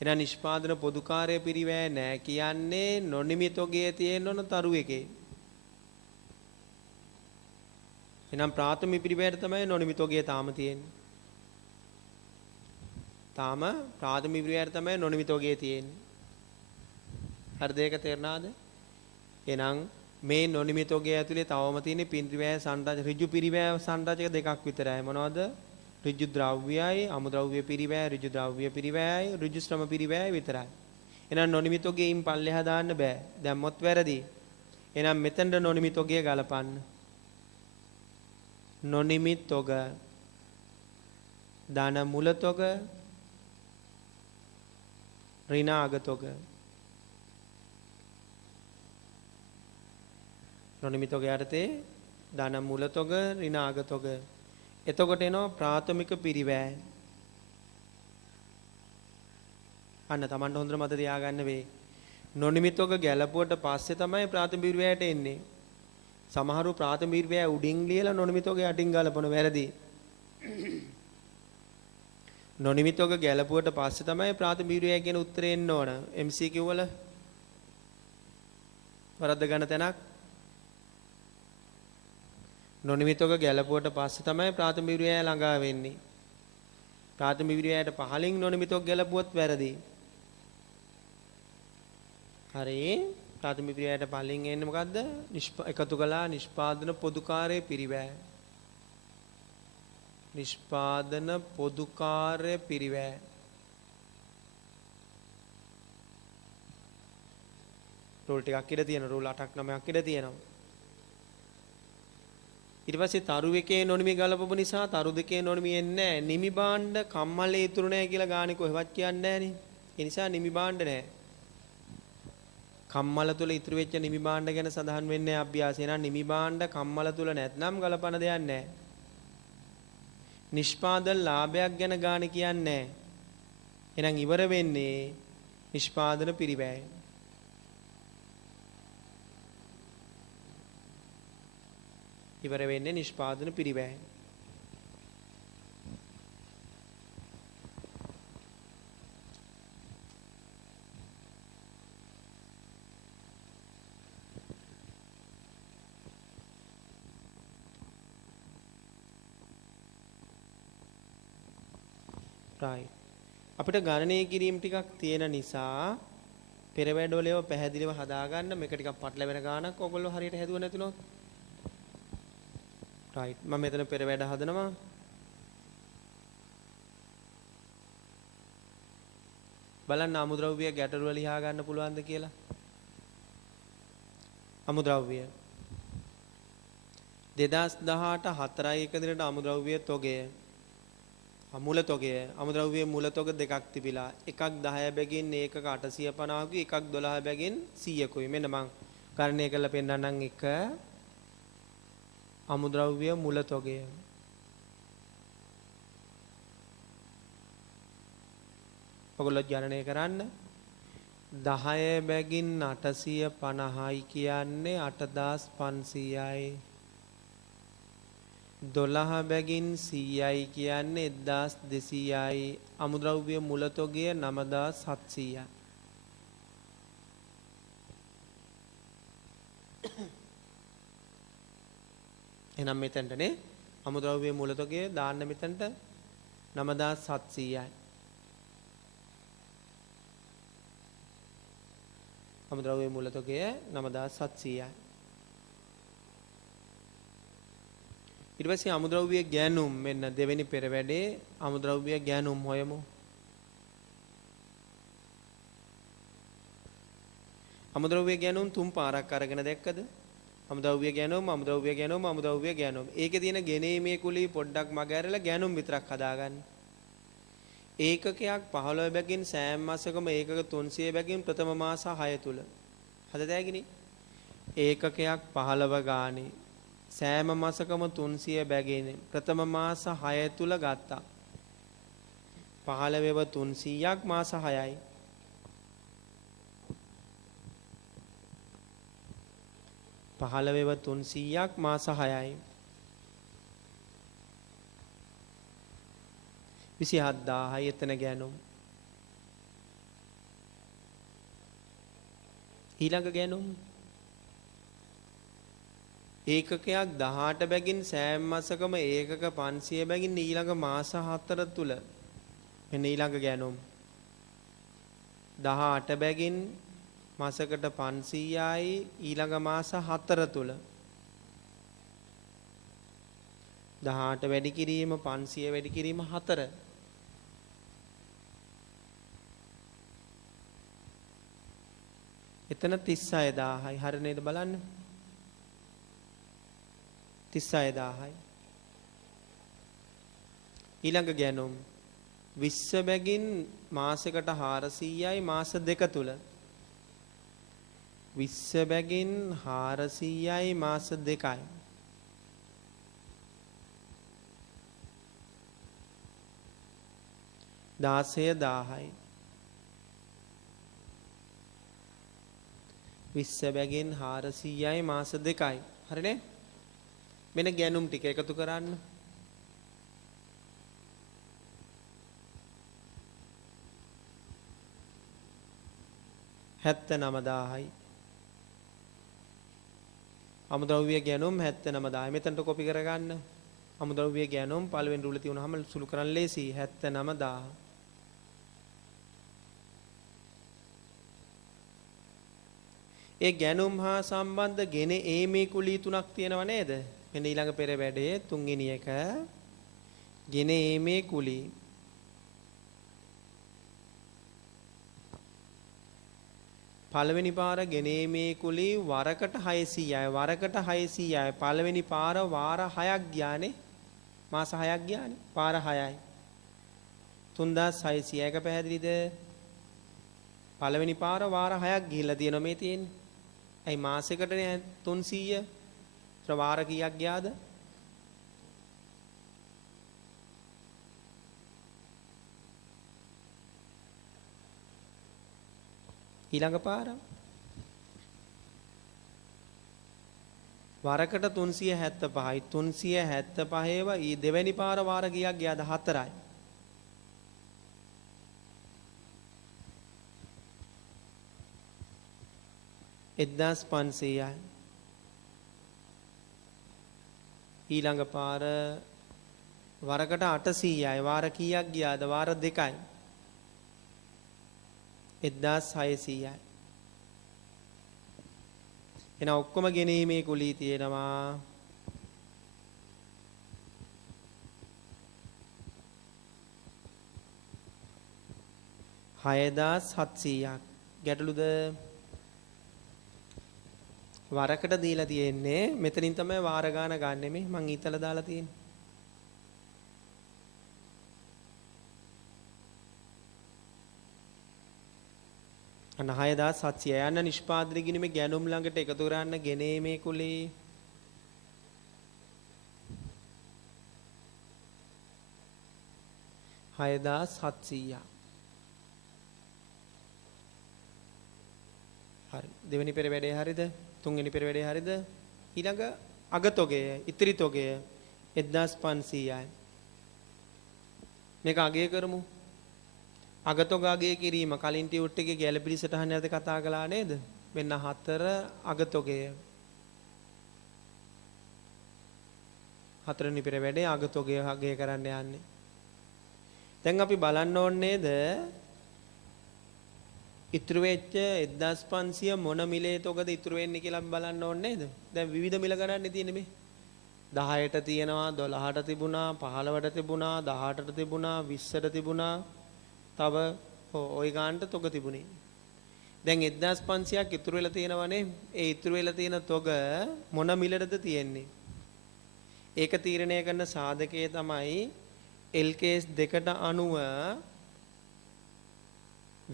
එහෙනම් නිෂ්පාදන පොදුකාරය පිරිවැය නැහැ කියන්නේ නොනිමි තොගේ තියෙන ඕන තරු එකේ. එහෙනම් ප්‍රාථමික පිරිවැයට තමයි නොනිමි තොගේ තාම තියෙන්නේ. තාම ප්‍රාථමික පිරිවැයට තමයි නොනිමි තොගේ තියෙන්නේ. හරිද? ඒක තේරුණාද? එහෙනම් මේ නොනිමි තොගේ ඇතුලේ තවම තියෙන පිරිවැය සංරචක ඍජු පිරිවැය සංරචක දෙකක් විතරයි. මොනවද? ඍජු ද්‍රව්‍යයයි අමුද්‍රව්‍ය පිරිවැය ඍජු ද්‍රව්‍ය පිරිවැයයි ඍජු ශ්‍රම පිරිවැයයි විතරයි. එහෙනම් නොනිමි තොගේයින් පල්ලෙහා දාන්න බෑ. දැම්මොත් වැරදි. එහෙනම් මෙතනට නොනිමි තොගය ගලපන්න. නොනිමි තොග ධන මුල තොග ඍණ අග තොග. නොනිමි තොග යටතේ ධන මුල තොග ඍණ අග තොග. එතකොට එනවා ප්‍රාථමික පිරිවැය. අන්න Tamanට හොඳට මතක තියාගන්න වෙයි. නොනිමි තොග ගැලපුවට පස්සේ තමයි ප්‍රාථමික පිරිවැයට එන්නේ. සමහරු ප්‍රාථමික පිරිවැය උඩින් ලියලා නොනිමි තොග යටින් ගලපන වැරදි. නොනිමි තොග ගැලපුවට පස්සේ තමයි ප්‍රාථමික පිරිවැය කියන උත්තරේ එන්න ඕන. MCQ වල වරද්ද ගන්න තැනක් නොනිමි තොග ගැලපුවට පස්සේ තමයි ප්‍රාථමික පිරිවැය ළඟා වෙන්නේ. ප්‍රාථමික පිරිවැයට පහලින් නොනිමි තොග ගැලපුවොත් වැරදි. හරි. ප්‍රාථමික පිරිවැයට පහලින් එන්නේ මොකද්ද? එකතු කළා නිෂ්පාදන පොදුකාරය පිරිවැය. නිෂ්පාදන පොදුකාරය පිරිවැය. රූල් ටිකක් ඉඳ තියෙනවා. රූල් 8ක් 9ක් ඉඳ තියෙනවා. ඊට පස්සේ තරු එකේ නොනිමි ගලපපු නිසා තරු දෙකේ නොනිමි එන්නේ නැහැ. නිමි භාණ්ඩ කම්මලේ ඉතුරු නැහැ කියලා ගානේ කොහෙවත් කියන්නේ නැහනේ. ඒ නිසා නිමි භාණ්ඩ නැහැ. කම්මල තුල ඉතුරු වෙච්ච නිමි භාණ්ඩ ගැන සඳහන් වෙන්නේ අභ්‍යාසය. නම් නිමි භාණ්ඩ කම්මල තුල නැත්නම් ගලපන දෙයක් නැහැ. නිෂ්පාදන ලාභයක් ගැන ගාන කියන්නේ නැහැ. එහෙනම් ඉවර වෙන්නේ නිෂ්පාදන පිරිවැය. ඉවර වෙන්නේ නිෂ්පාදන පිරිවැය. right. අපිට ගණනය කිරීම ටිකක් තියෙන නිසා පෙර වැඩවලව පැහැදිලිව හදාගන්න මේක ටිකක් පටලැවෙන ගානක් ඔයගොල්ලෝ හරියට හැදුව නැතුනොත් right මම මෙතන පෙර වැඩ හදනවා බලන්න අමුද්‍රව්‍ය ගැටලුව ලියා ගන්න පුළුවන්ද කියලා අමුද්‍රව්‍ය 2018 4 දිනට අමුද්‍රව්‍ය තොගය අමුල තොගය අමුද්‍රව්‍ය මූල තොග දෙකක් තිබිලා එකක් 10 බැගින් ඒකක 850කුයි එකක් 12 බැගින් 100කුයි මෙන්න මං ගණනය කරලා පෙන්නන්නම් එක අමුද්‍රව්‍ය මූල තොගය ඔයගොල්ලෝ ගණනය කරන්න 10 බැගින් 850යි කියන්නේ 8500යි 12 බැගින් 100යි කියන්නේ 1200යි අමුද්‍රව්‍ය මුල තොගය 9700යි එහෙනම් මෙතනටනේ අමුද්‍රව්‍ය මුල තොගය දාන්න මෙතනට 9700යි අමුද්‍රව්‍ය මුල තොගය 9700යි ඊට පස්සේ අමුද්‍රව්‍ය ගෑනුම් මෙන්න දෙවෙනි පෙර වැඩේ අමුද්‍රව්‍ය ගෑනුම් හොයමු අමුද්‍රව්‍ය ගෑනුම් තුන් පාරක් අරගෙන දැක්කද අමුද්‍රව්‍ය ගෑනුම් අමුද්‍රව්‍ය ගෑනුම් අමුද්‍රව්‍ය ගෑනුම් ඒකේ තියෙන ගෙනීමේ කුලී පොඩ්ඩක් මග ඇරලා ගෑනුම් විතරක් හදාගන්න ඒකකයක් 15 බැගින් සෑම මාසකම ඒකක 300 බැගින් ප්‍රථම මාස 6 තුල හදදෑගිනි ඒකකයක් 15 ගානේ සෑම මාසකම 300 බැගින් ප්‍රථම මාස 6 තුල ගත්තා 15ව 300ක් මාස 6යි 15ව 300ක් මාස 6යි 27000යි එතන ගෑනුම් ඊළඟ ගෑනුම් ඒකකයක් 18 බැගින් සෑම මාසකම ඒකක 500 බැගින් ඊළඟ මාස 4 තුල මෙන්න ඊළඟ ගෑනුම් 18 බැගින් මාසකට 500යි ඊළඟ මාස 4 තුල 18 වැඩි කිරීම 500 වැඩි කිරීම 4 එතන 36000යි හරිය නේද බලන්න 36000යි ඊළඟ ගෑනුම් 20 බැගින් මාසයකට 400යි මාස 2 තුල 20 බැගින් 400යි මාස 2යි 16000යි 20 බැගින් 400යි මාස 2යි හරිනේ මෙන්න ගෑනුම් ටික එකතු කරන්න 79000යි අමුද්‍රව්‍ය ගෑනුම් 79000යි මෙතනට කොපි කරගන්න අමුද්‍රව්‍ය ගෑනුම් පළවෙනි රුල තියුණාම සුළු කරන්න ලේසි 79000 ඒ ගෑනුම් හා සම්බන්ධ ගෙන ඒමේ කුලී තුනක් තියෙනව නේද මෙන්න ඊළඟ පෙර වැඩේ තුන්වෙනි එක ගෙන ඒමේ කුලී පළවෙනි පාර ගෙනීමේ කුලී වරකට 600යි වරකට 600යි පළවෙනි පාර වාර 6ක් ගියානේ මාස 6ක් ගියානේ පාර 6යි 3600 එක පැහැදිලිද පළවෙනි පාර වාර 6ක් ගිහිල්ලා තියෙනවා මේ තියෙන්නේ. ඇයි මාසෙකටනේ 300. ඒතර වාර කීයක් ගියාද? ඊළඟ පාර වරකට 375යි 375ව ඊ දෙවෙනි පාර වාර කීයක් ගියාද? 4යි. එදදාස් 500යි. ඊළඟ පාර වරකට 800යි. වාර කීයක් ගියාද? වාර 2යි. 1600යි. එන ඔක්කොම ගෙනීමේ කුලී තියෙනවා 6700ක්. ගැටලුද? වරකට දීලා තියෙන්නේ මෙතනින් තමයි වාර ගාන ගන්නෙ. මේ මං ඊතල දාලා තියෙන්නේ. අන්න 6700 යන නිෂ්පාදනය ගිණීමේ ගැනුම් ළඟට එකතු කරන්න ගෙනීමේ කුලී හයදාස් 700. හරි. දෙවෙනි පෙර වැඩේ හරිද? තුන්වෙනි පෙර වැඩේ හරිද? ඊළඟ අගතොගය, ඉතිරි තොගය 1500යි. මේක අගය කරමු. අගතොග අගය කිරීම කලින් ටියුට් එකේ ගැළපිලි සටහන යද්දී කතා කළා නේද? මෙන්න 4 අගතොගය. හතරවෙනි පෙර වැඩේ අගතොගය අගය කරන්න යන්නේ. දැන් අපි බලන්න ඕනේද ඉතුරු වෙච්ච 1500 මොන මිලේ තොගද ඉතුරු වෙන්නේ කියලා අපි බලන්න ඕනේ නේද? දැන් විවිධ මිල ගණන් තියෙන්නේ මේ. 10ට තියෙනවා, 12ට තිබුණා, 15ට තිබුණා, 18ට තිබුණා, 20ට තිබුණා. තව ওই ගානට තොග තිබුණේ. දැන් 1500ක් ඉතුරු වෙලා තියෙනවනේ. ඒ ඉතුරු වෙලා තියෙන තොග මොන මිලටද තියෙන්නේ? ඒක තීරණය කරන සාධකය තමයි LKS 2ට අනුව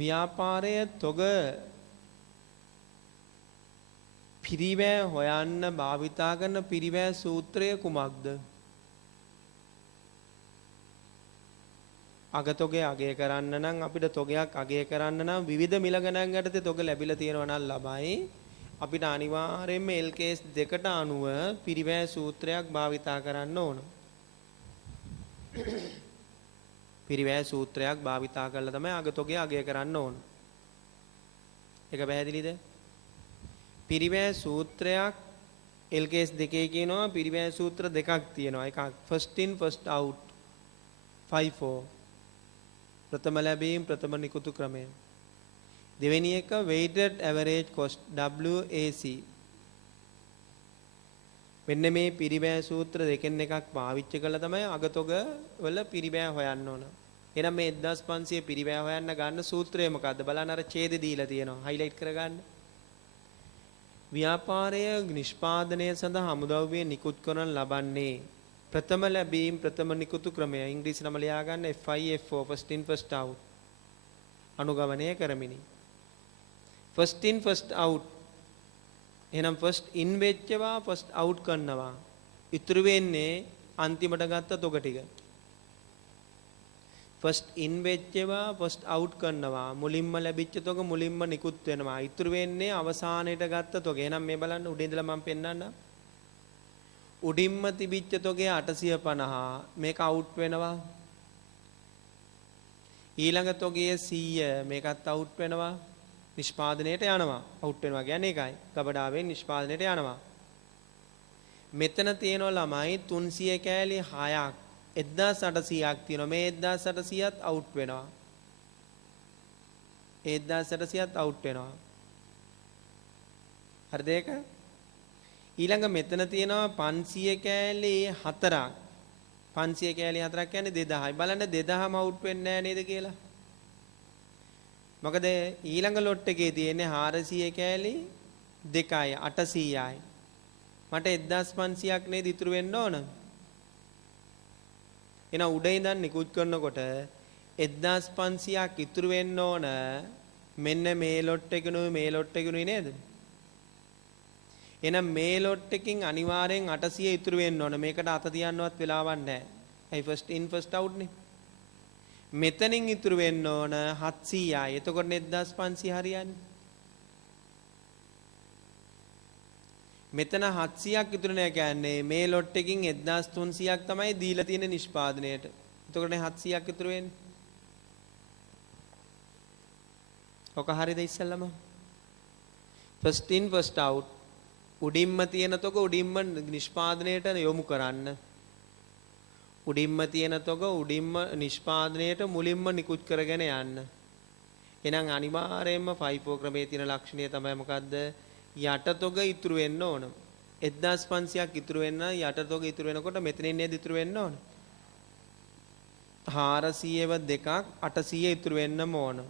ව්‍යාපාරයේ තොග පිරිවැය හොයන්න භාවිතා කරන පිරිවැය සූත්‍රය කුමක්ද? අගතොගය අගය කරන්න නම් අපිට තොගයක් අගය කරන්න නම් විවිධ මිල ගණන් යටතේ තොග ලැබිලා තියෙනවා නම් ළමයි අපිට අනිවාර්යයෙන්ම LKS 2ට අනුව පිරිවැය සූත්‍රයක් භාවිතා කරන්න ඕන. පිරිවැය සූත්‍රයක් භාවිතා කරලා තමයි අගතොගය අගය කරන්න ඕන. ඒක පැහැදිලිද? පිරිවැය සූත්‍රයක් LKS 2 කියනවා පිරිවැය සූත්‍ර දෙකක් තියෙනවා. එකක් first in first out 54 ප්‍රථම ලැබීම් ප්‍රථම නිකුතු ක්‍රමය. දෙවෙනි එක weighted average cost WAC. මෙන්න මේ පිරිවැය සූත්‍ර දෙකෙන් එකක් පාවිච්චි කළා තමයි අගතොග වල පිරිවැය හොයන්න ඕන. එහෙනම් මේ 1500 පිරිවැය හොයන්න ගන්න සූත්‍රය මොකද්ද? බලන්න අර ඡේදෙ දීලා තියෙනවා. හයිලයිට් කරගන්න. ව්‍යාපාරය නිෂ්පාදනය සඳහා අමුද්‍රව්‍ය නිකුත් කරන ලබන්නේ ප්‍රථම ලැබීම් ප්‍රථම නිකුතු ක්‍රමය. ඉංග්‍රීසි නම ලියා ගන්න FIFO first in first out. අනුගමනය කරමිනි. first in first out. එහෙනම් first in වෙච්චවා first out කරනවා. ඉතුරු වෙන්නේ අන්තිමට ගත්ත තොග ටික. first in වෙච්චවා first out කරනවා. මුලින්ම ලැබිච්ච තොග මුලින්ම නිකුත් වෙනවා. ඉතුරු වෙන්නේ අවසානයේට ගත්ත තොග. එහෙනම් මේ බලන්න උඩින් ඉඳලා මම පෙන්නන්නම්. උඩින්ම තිබිච්ච තොගේ 850 මේක අවුට් වෙනවා. ඊළඟ තොගේ 100 මේකත් අවුට් වෙනවා. නිෂ්පාදනයට යනවා. අවුට් වෙනවා කියන්නේ ඒකයි. ගබඩාවෙන් නිෂ්පාදනයට යනවා. මෙතන තියෙනවා ළමයි 300 කෑලි 6ක් 1800ක් තියෙනවා. මේ 1800ත් අවුට් වෙනවා. 1800ත් අවුට් වෙනවා. හරිද ඒක? ඊළඟ මෙතන තියෙනවා 500 කෑලි 4ක්. 500 කෑලි 4ක් කියන්නේ 2000යි. බලන්න 2000ම අවුට් වෙන්නේ නැහැ නේද කියලා. මොකද ඊළඟ ලොට් එකේ තියෙන්නේ 400 කෑලි 2යි 800යි. මට 1500ක් නේද ඉතුරු වෙන්න ඕන. එහෙනම් උඩ ඉඳන් නිකුත් කරනකොට 1500ක් ඉතුරු වෙන්න ඕන මෙන්න මේ ලොට් එකනුයි මේ ලොට් එකනුයි නේද? එහෙනම් මේ ලොට් එකකින් අනිවාර්යෙන් 800 ඉතුරු වෙන්න ඕන. මේකට අත තියන්නවත් වෙලාවක් නැහැ. ඒ ෆස්ට් ඉන් ෆස්ට් අවුට් නේ. මෙතනින් ඉතුරු වෙන්න ඕන 700යි. එතකොට 1500 හරියන්නේ. මෙතන 700ක් ඉතුරු නැහැ කියන්නේ මේ ලොට් එකකින් 1300ක් තමයි දීලා තියෙන නිෂ්පාදනයට. එතකොට 700ක් ඉතුරු වෙන්නේ. ඔක හරියද ඉස්සෙල්ලම? ෆස්ට් ඉන් ෆස්ට් අවුට්. උඩින්ම තියෙන තොග උඩින්ම නිෂ්පාදනයට යොමු කරන්න. උඩින්ම තියෙන තොග උඩින්ම නිෂ්පාදනයට මුලින්ම නිකුත් කරගෙන යන්න. එහෙනම් අනිවාර්යයෙන්ම FIFO ක්‍රමයේ තියෙන ලක්ෂණය තමයි මොකද්ද? යට තොග ඉතුරු වෙන්න ඕන. 1500ක් ඉතුරු වෙන්න යට තොග ඉතුරු වෙනකොට මෙතනින් නේද ඉතුරු වෙන්න ඕන. 400ව දෙකක් 800 ඉතුරු වෙන්නම ඕන.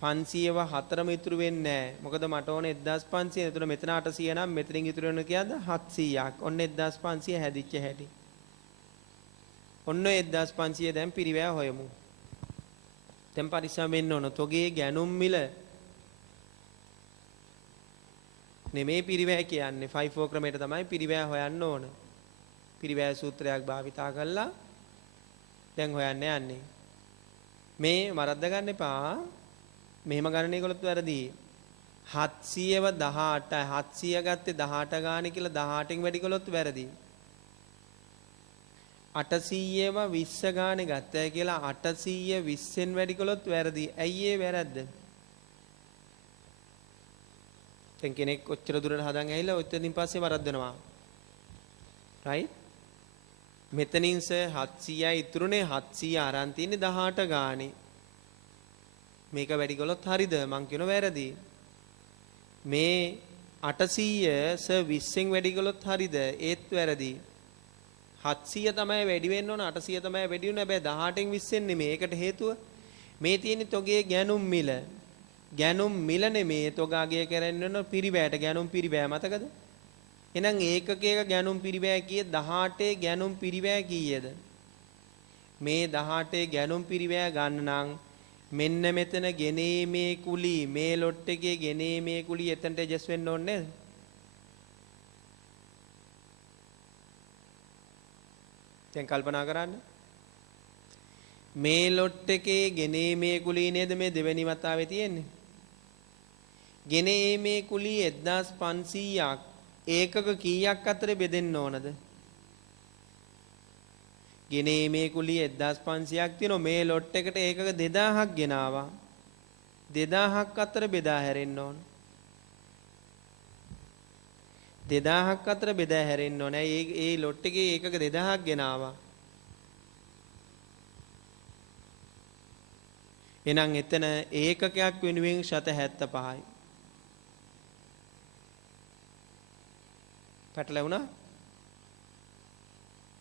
500ව හතරම ඉතුරු වෙන්නේ නැහැ. මොකද මට ඕනේ 1500. එතකොට මෙතන 800 නම් මෙතනින් ඉතුරු වෙන කියද්ද 700ක්. ඔන්න 1500 හැදිච්ච හැටි. ඔන්න 1500 දැන් පිරිවැය හොයමු. දැන් පරිස්සම් වෙන්න ඕන. තොගේ ගැනුම් මිල නෙමේ පිරිවැය කියන්නේ. FIFO ක්‍රමයට තමයි පිරිවැය හොයන්න ඕන. පිරිවැය සූත්‍රයක් භාවිතා කරලා දැන් හොයන්න යන්නේ. මේ වරද්ද ගන්න එපා. මෙහෙම ගණනය කළොත් වැරදි. 700ව 18 700 ගත්තේ 18 ගානේ කියලා 18න් වැඩි කළොත් වැරදි. 800ව 20 ගානේ ගත්තයි කියලා 800 20න් වැඩි කළොත් වැරදි. ඇයි ඒ වැරද්ද? දැන් කෙනෙක් ඔච්චර දුරට හදන් ඇවිල්ලා ඔතනින් පස්සේ වරද්දනවා. රයිට්? මෙතනින් 700යි ඉතුරුනේ 700 අරන් තින්නේ 18 ගානේ. මේක වැඩි කළොත් හරිද? මං කියන වැරදි. මේ 800 20න් වැඩි කළොත් හරිද? ඒත් වැරදි. 700 තමයි වැඩි වෙන්න ඕන 800 තමයි වැඩි වෙන්නේ. හැබැයි 18න් 20න් නෙමෙයි. ඒකට හේතුව මේ තියෙන තොගේ ගැනුම් මිල. ගැනුම් මිල නෙමෙයි තොගාගේ කරන්න ඕන පිරිවැයට ගැනුම් පිරිවැය මතකද? එහෙනම් ඒකකයක ගැනුම් පිරිවැය කීයද? 18 ගැනුම් පිරිවැය කීයද? මේ 18 ගැනුම් පිරිවැය ගන්න නම් මෙන්න මෙතන ගෙනීමේ කුලී මේ ලොට් එකේ ගෙනීමේ කුලී එතනට ඇඩ්ජස්ට් වෙන්න ඕනේ නේද? දැන් කල්පනා කරන්න. මේ ලොට් එකේ ගෙනීමේ කුලී නේද මේ දෙවෙනි වතාවේ තියෙන්නේ? ගෙනීමේ කුලී 1500ක් ඒකක කීයක් අතර බෙදෙන්න ඕනද? ගෙනීමේ කුලිය 1500ක් තියෙනවා. මේ ලොට් එකට ඒකක 2000ක් ගෙනාවා. 2000ක් අතර බෙදා හැරෙන්න ඕන. 2000ක් අතර බෙදා හැරෙන්න ඕන. ඒ ලොට් එකේ ඒකක 2000ක් ගෙනාවා. එහෙනම් එතන ඒකකයක් වෙනුවෙන් ශත 75යි. පැටලුණා?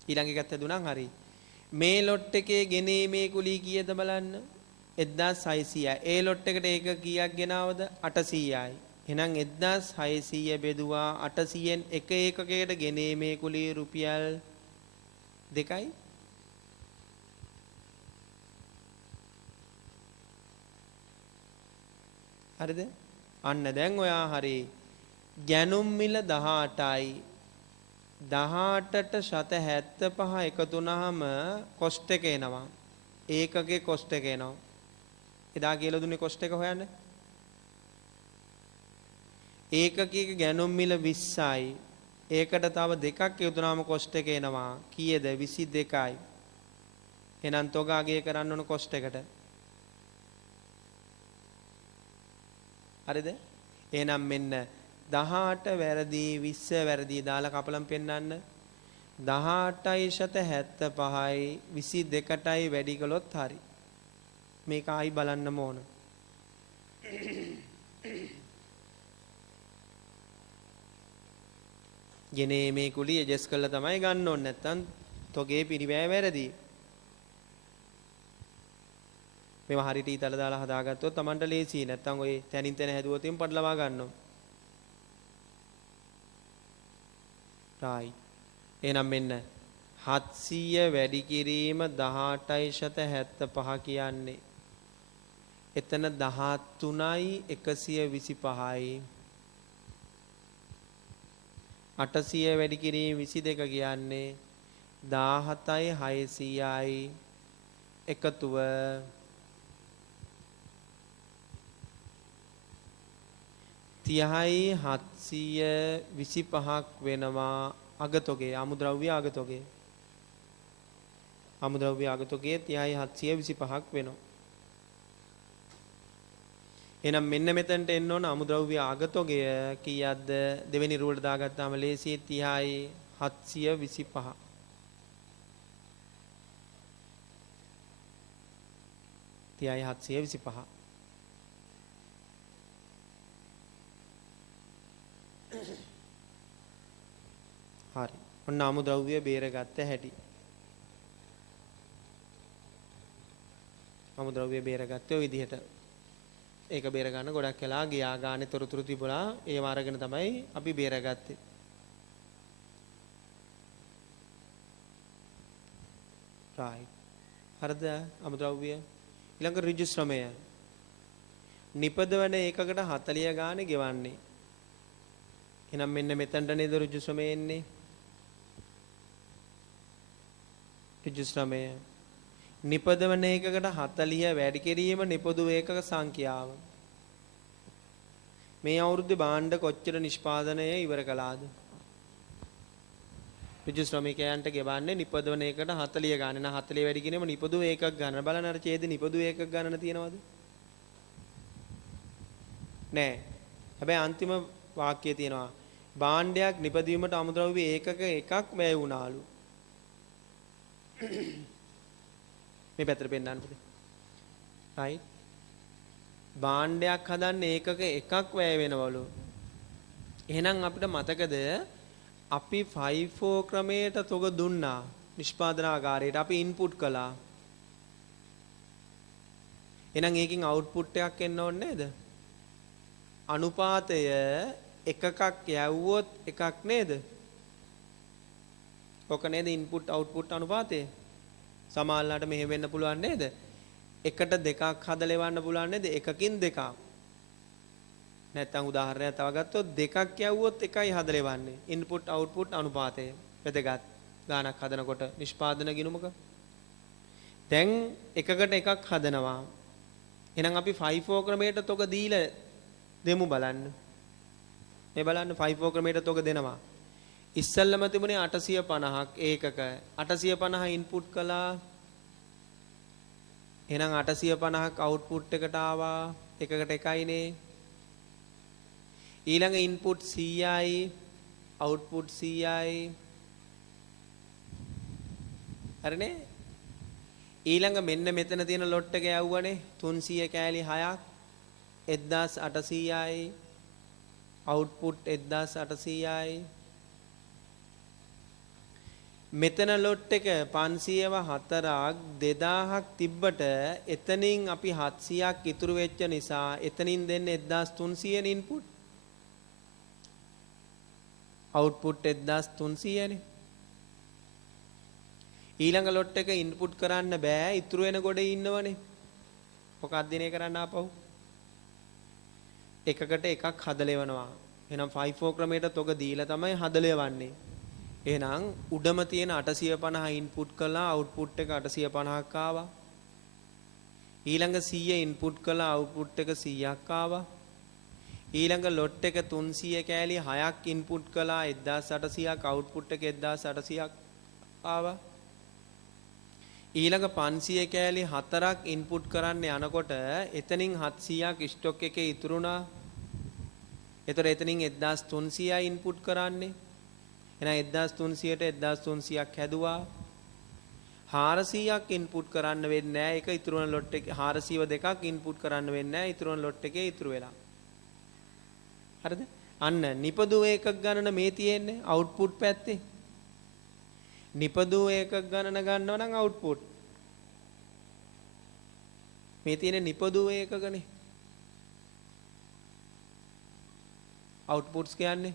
ඊළඟ එකත් හදුණා හරි. මේ ලොට් එකේ ගෙනීමේ කුලී කීයද බලන්න? 1600යි. ඒ ලොට් එකට ඒක කීයක් ගෙනාවද? 800යි. එහෙනම් 1600 බෙදුවා 800න් එක ඒකකයකට ගෙනීමේ කුලී රුපියල් 2යි. හරිද? අන්න දැන් ඔයා හරි. ගැනුම් මිල 18යි. 18ට ශත 75 එකතු වුනහම කොස්ට් එක එනවා. ඒකකේ කොස්ට් එක එනවා. එදා කියලා දුන්නේ කොස්ට් එක හොයන්න. ඒකකයේ ගැනුම් මිල 20යි. ඒකට තව දෙකක් යොදුනාම කොස්ට් එක එනවා. කීයද? 22යි. එහෙනම් තොගාගේ කරන්න ඕන කොස්ට් එකට. හරිද? එහෙනම් මෙන්න 18 වැරදි 20 වැරදි දාලා කපලම් පෙන්නන්න. 18යි ශත 75යි 22ටයි වැඩි කළොත් හරි. මේක ආයි බලන්නම ඕන. ගෙනේ මේ කුලිය ඇඩ්ජස්ට් කරලා තමයි ගන්න ඕනේ. නැත්තම් තොගේ පිරිවැය වැරදි. මේවා හරියට ඊතල දාලා හදාගත්තොත් Tamanට ලේසියි. නැත්තම් ඔය තැනින් තැන හැදුවොත් එම් පටලවා ගන්නවා. right. එහෙනම් මෙන්න 700 වැඩි කිරීම 18.75 කියන්නේ එතන 13යි 125යි 800 වැඩි කිරීම 22 කියන්නේ 17යි 600යි එකතුව 30යි 725ක් වෙනවා අගතොගේ අමුද්‍රව්‍ය අගතොගේ 30යි 725ක් වෙනවා. එහෙනම් මෙන්න මෙතනට එන්න ඕන අමුද්‍රව්‍ය අගතොගය කීයක්ද? දෙවෙනි රූලට දාගත්තාම ලේසි 30යි 725. 30යි 725. හරි. ඔන්න අමුද්‍රව්‍ය බේරගත්ත හැටි. අමුද්‍රව්‍ය බේරගත්තේ ඔය විදිහට. ඒක බේර ගන්න ගොඩක් වෙලා ගියා ගානේ තොරතුරු තිබුණා. ඒව අරගෙන තමයි අපි බේරගත්තේ. right. හරිද? අමුද්‍රව්‍ය ඊළඟ ඍජු ශ්‍රමය. නිපදවන ඒකකට 40 ගානේ ගෙවන්නේ. එහෙනම් මෙන්න මෙතනට නේද ඍජු ශ්‍රමය එන්නේ. ඍජු ශ්‍රමය නිපදවන ඒකකට 40 වැඩි කිරීම නිපදු ඒකක සංඛ්‍යාව. මේ අවුරුද්දේ භාණ්ඩ කොච්චර නිෂ්පාදනය ඉවර කළාද? ඍජු ශ්‍රමිකයන්ට ගෙවන්නේ නිපදවන ඒකට 40 ගානේ. නා 40 වැඩි කිරීම නිපදු ඒකක් ගන්න. බලන්න අර ඡේදෙ නිපදු ඒකක් ගණන තියෙනවද? නෑ. හැබැයි අන්තිම වාක්‍යය තියෙනවා. භාණ්ඩයක් නිපදවීමට අමුද්‍රව්‍ය ඒකක එකක් වැය වුණාලු. මේ පැත්තට පෙන්නන්න පුතේ. right. භාණ්ඩයක් හදන්න ඒකක එකක් වැය වෙනවලු. එහෙනම් අපිට මතකද අපි 5-4 ක්‍රමයට තොග දුන්නා නිෂ්පාදනාගාරයට අපි ඉන්පුට් කළා. එහෙනම් ඒකෙන් අවුට්පුට් එකක් එන්න ඕනේ නේද? අනුපාතය එකකක් යවුවොත් එකක් නේද? ඔක නේද ඉන්පුට් අවුට්පුට් අනුපාතය? සමානලාට මෙහෙම වෙන්න පුළුවන් නේද? එකට දෙකක් හදලා ලෙවන්න පුළුවන් නේද? එකකින් දෙකක්. නැත්තම් උදාහරණයක් තව ගත්තොත් දෙකක් යවුවොත් එකයි හදලා ලෙවන්නේ. Input output අනුපාතය. වැදගත්. ගානක් හදනකොට නිෂ්පාදන ගිණුමක. දැන් එකකට එකක් හදනවා. එහෙනම් අපි 5-4 ක්‍රමයට තොග දීලා දෙමු බලන්න. මේ බලන්න 5-4 ක්‍රමයට තොග දෙනවා. ඉස්සල්ලාම තිබුණේ 850ක් ඒකක 850 ඉන්පුට් කළා. එහෙනම් 850ක් අවුට්පුට් එකට ආවා. එකකට එකයිනේ. ඊළඟ ඉන්පුට් 100යි අවුට්පුට් 100යි. හරිනේ? ඊළඟ මෙන්න මෙතන තියෙන ලොට් එක යවුවනේ 300 කෑලි 6ක් 1800යි අවුට්පුට් 1800යි. මෙතන ලොට් එක 504ක් 2000ක් තිබ්බට එතනින් අපි 700ක් ඉතුරු වෙච්ච නිසා එතනින් දෙන්නේ 1300 නේ ඉන්පුට්. අවුට්පුට් 1300නේ. ඊළඟ ලොට් එක ඉන්පුට් කරන්න බෑ ඉතුරු වෙන ගොඩේ ඉන්නවනේ. මොකක්ද දිනේ කරන්න ආපහු? එකකට එකක් හදලා ලෙවනවා. එහෙනම් 5-4 ක්‍රමයට තොග දීලා තමයි හදලා ලෙවන්නේ. එහෙනම් උඩම තියෙන 850 ඉන්පුට් කළා අවුට්පුට් එක 850ක් ආවා. ඊළඟ 100 ඉන්පුට් කළා අවුට්පුට් එක 100ක් ආවා. ඊළඟ ලොට් එක 300 කෑලි 6ක් ඉන්පුට් කළා 1800ක් අවුට්පුට් එක 1800ක් ආවා. ඊළඟ 500 කෑලි 4ක් ඉන්පුට් කරන්න යනකොට එතනින් 700ක් ස්ටොක් එකේ ඉතුරුණා. ඒතර එතනින් 1300යි ඉන්පුට් කරන්නේ. එහෙනම් 1300ට 1300ක් හැදුවා. 400ක් ඉන්පුට් කරන්න වෙන්නේ නැහැ. ඒක ඉතුරු වෙන ලොට් එකේ 400ව දෙකක් ඉන්පුට් කරන්න වෙන්නේ නැහැ. ඉතුරු වෙන ලොට් එකේ ඉතුරු වෙලා. හරිද? අන්න නිපදු ඒකක ගණන මේ තියෙන්නේ අවුට්පුට් පැත්තේ. නිපදු ඒකක ගණන ගන්නවා නම් අවුට්පුට්. මේ තියෙන නිපදු ඒකකනේ. අවුට්පුට්ස් කියන්නේ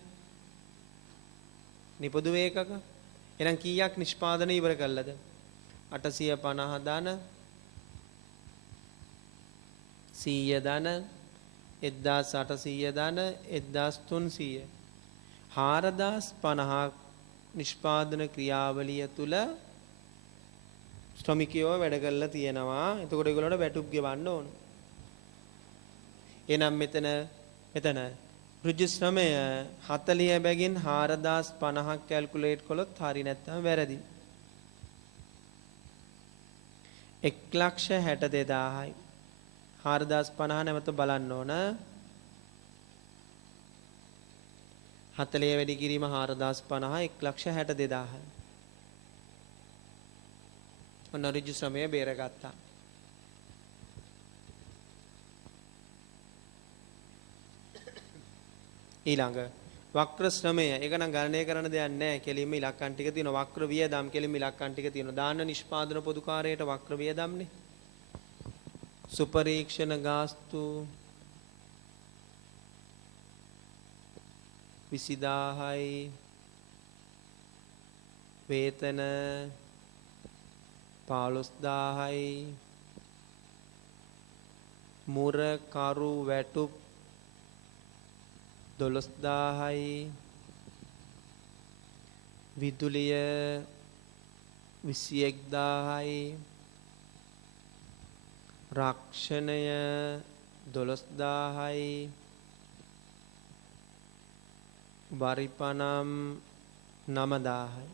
නිපදු ඒකක. එහෙනම් කීයක් නිෂ්පාදනය ඉවර කළාද? 850 දාන 100 ධන 1800 ධන 1300 4050ක් නිෂ්පාදන ක්‍රියාවලිය තුල ශ්‍රමිකයෝ වැඩ කරලා තියෙනවා. එතකොට ඒගොල්ලන්ට වැටුප් ගෙවන්න ඕන. එහෙනම් මෙතන ඍජු ශ්‍රමය 40 බැගින් 4050ක් කැල්කියුලේට් කළොත් හරි නැත්නම් වැරදි. 1,62,000යි. 4050 නැවත බලන්න ඕන. 40 වැඩි කිරීම 4050 1,62,000යි. ඔන්න ඍජු ශ්‍රමය බේරගත්තා. ඊළඟ වක්‍ර ශ්‍රමය. ඒක නම් ගණනය කරන්න දෙයක් නැහැ. කෙලින්ම ඉලක්කම් ටික තියෙනවා. වක්‍ර වියදම් කෙලින්ම ඉලක්කම් ටික තියෙනවා. දාන නිෂ්පාදන පොදු කාර්යයට වක්‍ර වියදම්නේ. සුපරීක්ෂණ ගාස්තු 20000යි. වේතන 15000යි. මුර කරු වැටුප් 12000යි. විදුලිය 21000යි. රක්ෂණය 12000යි. බරිපනම් 9000යි.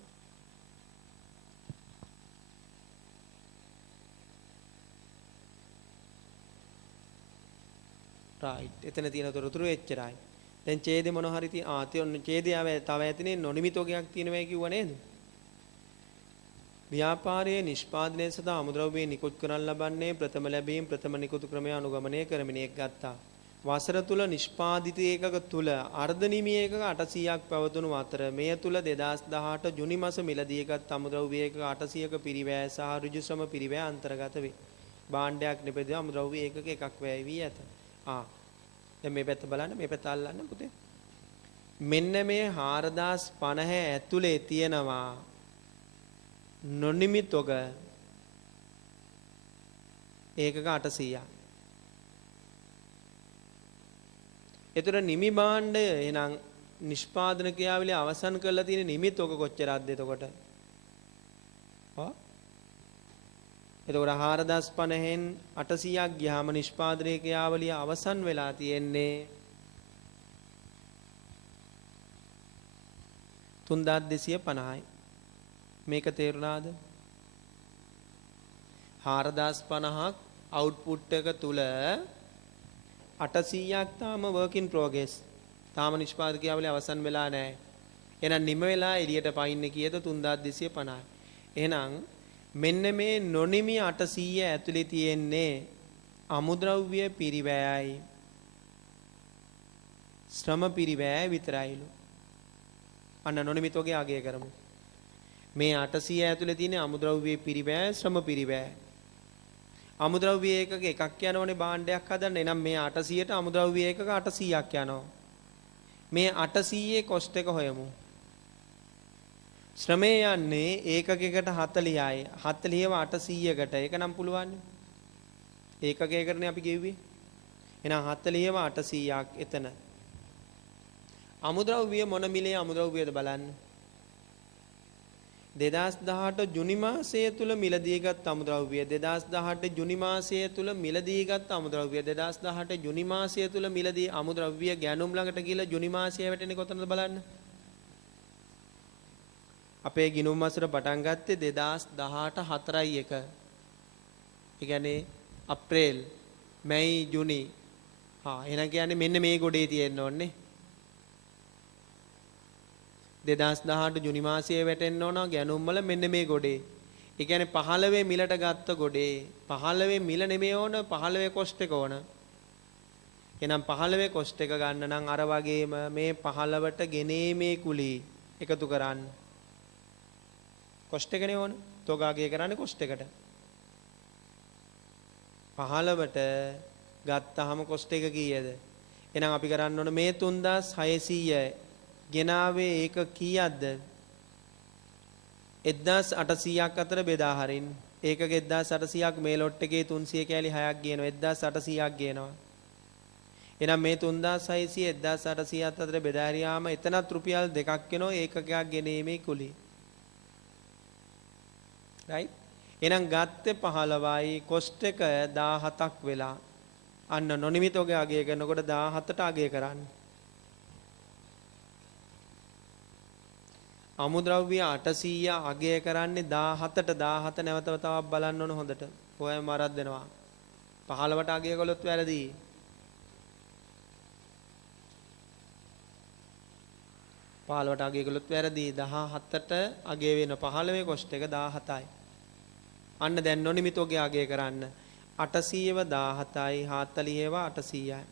රයිට්. එතන තියෙන තොරතුරු එච්චරයි. දැන් ඡේදේ මොන හරි ඡේදේ තව ඇතිනේ නොනිමිතෝගයක් තියෙනවා කිව්ව නේද? ව්‍යාපාරයේ නිෂ්පාදනය සඳහා අමුද්‍රව්‍ය නිකුත් කරන් ලබන්නේ ප්‍රථම ලැබීම් ප්‍රථම නිකුත් ක්‍රමය අනුගමනය කරමින් එක් ගත්තා. වසර තුල නිෂ්පාදිත ඒකක තුල අර්ධ නිමි ඒකක 800ක් පැවතුණු අතර මෙය තුල 2018 ජුනි මාස මිලදීගත් අමුද්‍රව්‍ය ඒකක 800ක පිරිවැය සහ ඍජු ශ්‍රම පිරිවැය අන්තර්ගත වේ. භාණ්ඩයක් නිපදව අමුද්‍රව්‍ය ඒකක එකක් වැය වී ඇත. දැන් මේ පැත්ත බලන්න, මේ පැත්ත අල්ලන්න පුතේ. මෙන්න මේ 4050 ඇතුලේ තියෙනවා නොනිමි තොග ඒකක 800ක්. ඒතර නිමි භාණ්ඩය එහෙනම් නිෂ්පාදන ක්‍රියාවලිය අවසන් කරලා තියෙන නිමි තොග කොච්චරක්ද එතකොට? එතකොට 4050න් 800ක් ගියාම නිෂ්පාදනයේ ක්‍රියාවලිය අවසන් වෙලා තියෙන්නේ 3250යි. මේක තේරුණාද? 4050ක් අවුට්පුට් එක තුල 800ක් තාම work in progress. තාම නිෂ්පාදන ක්‍රියාවලිය අවසන් වෙලා නැහැ. එහෙනම් නිම වෙලා එළියට පයින්නේ කීයද? 3250යි. එහෙනම් මෙන්න මේ නොනිමි 800 ඇතුලේ තියෙන්නේ අමුද්‍රව්‍ය පිරිවැයයි ශ්‍රම පිරිවැයයි විතරයිලු. අන්න නොනිමි තෝගේ අගය කරමු. මේ 800 ඇතුලේ තියෙන අමුද්‍රව්‍ය පිරිවැය ශ්‍රම පිරිවැය. අමුද්‍රව්‍ය ඒකක එකක් යනවනේ භාණ්ඩයක් හදන්න. එනම් මේ 800ට අමුද්‍රව්‍ය ඒකක 800ක් යනවා. මේ 800 කොස්ට් එක හොයමු. ශ්‍රමය යන්නේ ඒකකයකට 40යි. 40ව 800කට. ඒක නම් පුළුවන්. ඒකකයකටනේ අපි ගෙව්වේ. එහෙනම් 40ව 800ක් එතන. අමුද්‍රව්‍ය මොන මිලේ අමුද්‍රව්‍යද බලන්න. 2018 ජුනි මාසය තුල මිලදීගත් අමුද්‍රව්‍ය 2018 ජුනි මාසය තුල මිලදීගත් අමුද්‍රව්‍ය 2018 ජුනි මාසය තුල මිලදී අමුද්‍රව්‍ය ගැනුම් ළඟට ගිහලා ජුනි මාසය වැටෙන්නේ කොතනද බලන්න. අපේ ගිණුම් මාසෙට පටන් ගත්තේ 2018 4යි 1. ඒ කියන්නේ අප්‍රේල්, මැයි, ජුනි. එහෙනම් කියන්නේ මෙන්න මේ ගොඩේ තියෙන්න ඕනේ. 2018 ජුනි මාසයේ වැටෙන්න ඕන ගැනුම් වල මෙන්න මේ ගොඩේ. ඒ කියන්නේ 15 මිලට ගත්ත ගොඩේ 15 මිල නෙමෙයි ඕන 15 කොස්ට් එක ඕන. එහෙනම් 15 කොස්ට් එක ගන්න නම් අර වගේම මේ 15ට ගෙනීමේ කුලී එකතු කරන්න. කොස්ට් එකනේ ඕන. තෝගාගේ කරන්නේ කොස්ට් එකට. 15ට ගත්තාම කොස්ට් එක කීයද? එහෙනම් අපි කරන්න ඕන මේ 3600 ගෙනාවේ ඒක කීයක්ද? 1800ක් අතර බෙදා හරින්න. ඒකක 1800ක් මේ ලොට් එකේ 300 කෑලි 6ක් ගේනවා 1800ක් ගේනවා. එහෙනම් මේ 3600 1800ත් අතර බෙදා හරියාම එතනත් රුපියල් 2ක් එනවා ඒකකයක් ගෙනීමේ කුලිය. right? එහෙනම් ගත්තේ 15යි කොස්ට් එක 17ක් වෙලා. අන්න නොනිමිතෝගේ අගය කරනකොට 17ට අගය කරන්නේ. අමුද්‍රව්‍ය 800 අගය කරන්නේ 17ට 17 නැවත තවක් බලන්න ඕන හොඳට. ඔයම වරද්ද දෙනවා. 15ට අගය කළොත් වැරදි. පහළවට අගය කළොත් වැරදි 17ට අගය වෙන 15 කොස්ට් එක 17යි. අන්න දැන් නොනිමිතෝගේ අගය කරන්න 800ව 17යි 40ව 800යි.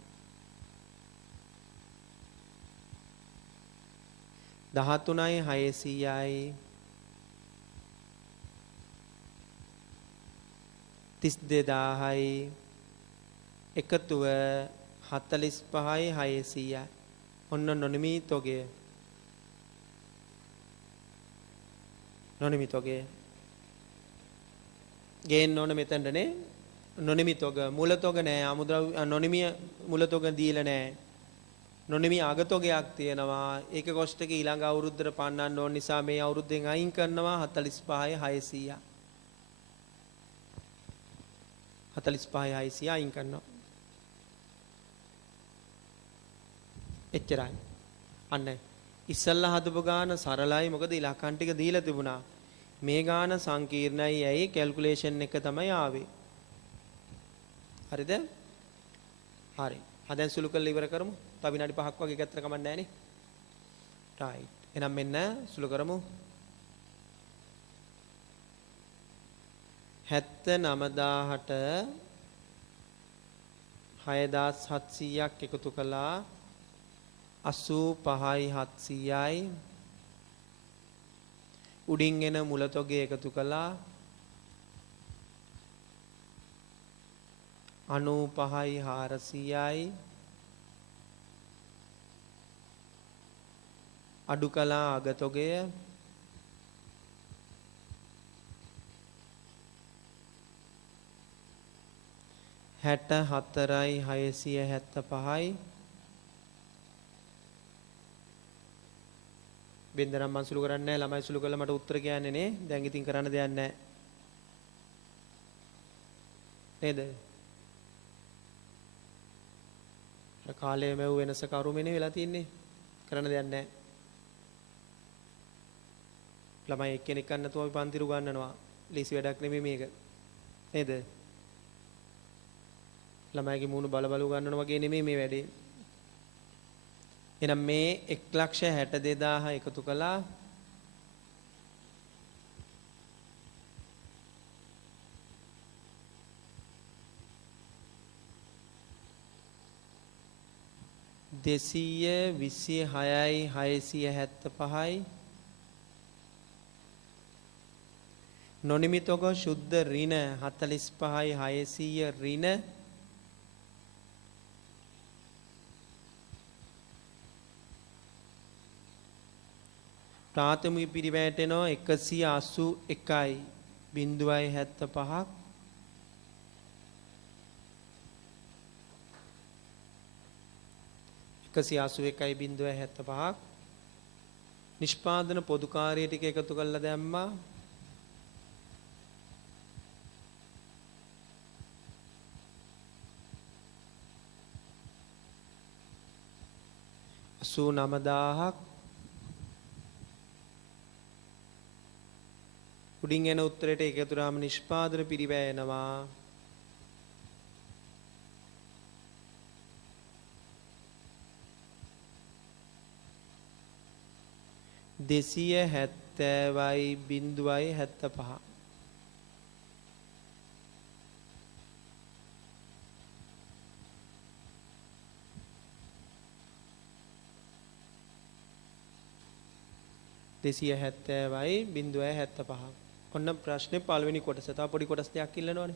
13යි 600යි 32000යි එකතුව 45යි 600යි. ඔන්න නොනිමිතෝගේ නොනිමිතෝගේ ගේන්න ඕන මෙතනනේ නොනිමිතෝග මූලතෝග නෑ අමුද්‍රව්‍ය නොනිමිය මූලතෝග දීලා නෑ. නොනිමි අගතෝගයක් තියෙනවා. ඒක කොස්ට් එක ඊළඟ අවුරුද්දට පන්නන්න ඕන නිසා මේ අවුරුද්දෙන් අයින් කරනවා 45යි 600. 45යි 600 අයින් කරනවා. එච්චරයි. අන්න ඉස්සල්ලා හදපු ගාන සරලයි මොකද ඉලක්කම් ටික දීලා තිබුණා. මේ ගාන සංකීර්ණයි ඇයි කැල්කියුලේෂන් එක තමයි ආවේ. හරිද? හරි. දැන් සුළු කරලා ඉවර කරමු. තව විනාඩි 5ක් වගේ ගත්තර කමක් නැහැ නේ. රයිට්. එහෙනම් මෙන්න සුළු කරමු. 79000ට 6700ක් එකතු කළා 85යි 700යි උඩින් එන මුලතොගේ එකතු කළා 95යි 400යි අඩු කළා අගතොගය 64යි 675යි බෙන්දරම් මං සුළු කරන්නේ නැහැ ළමයි සුළු කළා මට උත්තර කියන්නේ නේ දැන් ඉතින් කරන්න දෙයක් නැහැ නේද කාලයේ මෙව වෙනස කරුමනේ වෙලා තින්නේ කරන්න දෙයක් නැහැ ළමයි එක්කෙනෙක් ගන්න නැතුව අපි පන්තිරු ගන්නනවා ලීසි වැඩක් නෙමෙයි මේක නේද ළමයිගේ මූණ බල බල ගන්නව වගේ නෙමෙයි මේ වැඩේ එහෙනම් මේ 162000 එකතු කළා දෙසිය 26යි 675යි නොනිමිතක සුද්ධ ඍණ 45යි 600 ඍණ ප්‍රාථමික පිරිවැටෙනවා 181යි 0.75ක් 181යි 0.75ක් නිෂ්පාදන පොදු කාර්ය ටික එකතු කරලා දැම්මා 89000ක් උඩින් එන උත්තරයට එකතු කරාම නිෂ්පාදන පිරිවැයනවා 270යි 0.75 270යි 0.75 ඔන්න ප්‍රශ්නේ පළවෙනි කොටස. තව පොඩි කොටස් දෙකක් ඉල්ලනවනේ.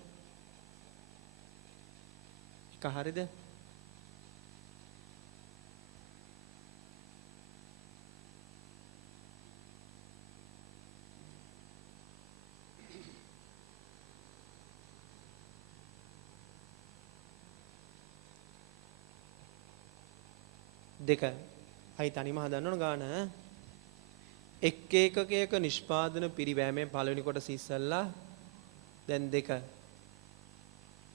එක හරිද? දෙක. අයි තනියම හදන්න ඕන ගාන. එක් ඒකකයක නිෂ්පාදන පිරිවැමේ පළවෙනි කොටස ඉස්සල්ලා දැන් දෙක.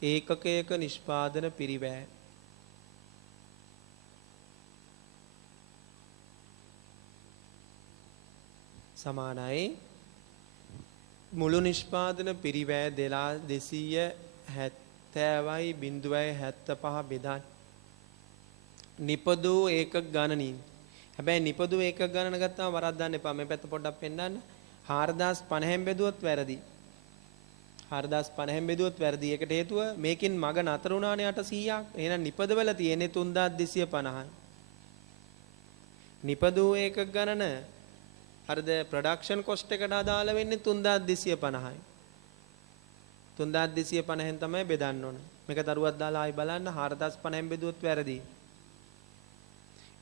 ඒකකයක නිෂ්පාදන පිරිවැය සමානයි මුළු නිෂ්පාදන පිරිවැය 270.75 බෙදන්න. නිපදවූ ඒකක ගණනින්. හැබැයි නිපදවූ ඒකක ගණන ගත්තාම වරද්දන්න එපා. මේ පැත්ත පොඩ්ඩක් පෙන්නන්න. 4050න් බෙදුවොත් වැරදි. 4050න් බෙදුවොත් වැරදි. ඒකට හේතුව මේකෙන් මග නතර වුණානේ 800ක්. එහෙනම් නිපදවල තියෙන්නේ 3250යි. නිපදවූ ඒකක ගණන හරිද ප්‍රොඩක්ෂන් කොස්ට් එකට අදාළ වෙන්නේ 3250යි. 3250න් තමයි බෙදන්න ඕන. මේක දරුවක් දාලා ආයි බලන්න 4050න් බෙදුවොත් වැරදි.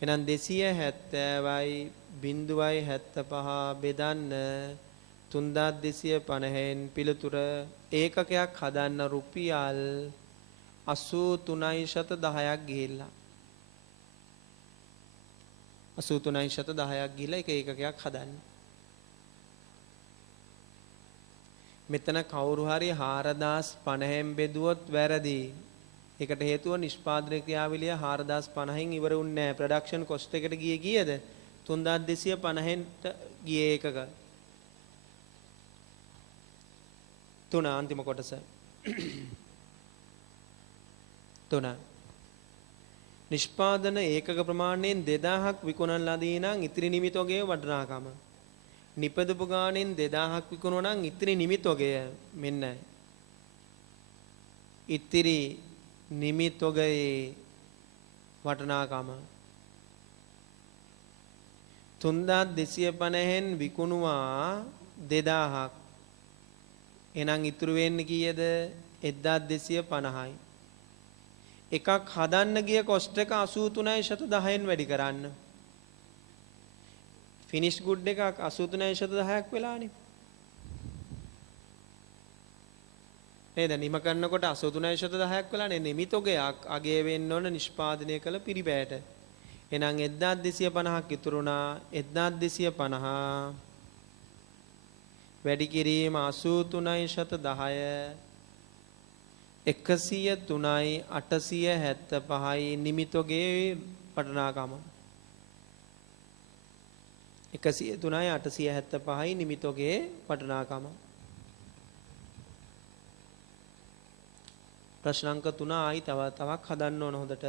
එහෙනම් 270.75 බෙදන්න 3250න් පිළිතුර ඒකකයක් හදන්න රුපියල් 83.10ක් ගිහිල්ලා 83.10ක් ගිහිල්ලා එක ඒකකයක් හදන්න. මෙතන කවුරු හරි 4050න් බෙදුවොත් වැරදි. ඒකට හේතුව නිෂ්පාදන ක්‍රියාවලිය 4050න් ඉවර වුණේ නැහැ. ප්‍රොඩක්ෂන් කොස්ට් එකට ගියේ කීයද? 3250න්ට ගියේ ඒකක. තුන අන්තිම කොටස. තුන. නිෂ්පාදන ඒකක ප්‍රමාණයෙන් 2000ක් විකුණන ලදී නම් ඉතිරි නිමිතෝගේ වටිනාකම. නිපදපු ගාණෙන් 2000ක් විකුණුවා නම් ඉතිරි නිමිතෝගේ මෙන්න. ඉතිරි නිමිතෝගේ වටිනාකම 3250න් විකුණුවා 2000ක්. එහෙනම් ඉතුරු වෙන්නේ කීයද? 1250යි. එකක් හදන්න ගිය කොස්ට් එක 83.10න් වැඩි කරන්න. ෆිනිෂ් ගුඩ් එකක් 83.10ක් වෙලානේ. නේද? නිම කරනකොට 83.10ක් වෙලානේ. නිමිතෝගයක් අගේ වෙන්න ඕන නිෂ්පාදනය කළ පිරිවැයට. එහෙනම් 1250ක් ඉතුරුනා 1250 වැඩි කිරීම 83.10 103යි 875යි නිමිතෝගේ වටිනාකම. 103යි 875යි නිමිතෝගේ වටිනාකම. ප්‍රශ්න අංක 3 ආයි තවක් හදන්න ඕන හොඳට.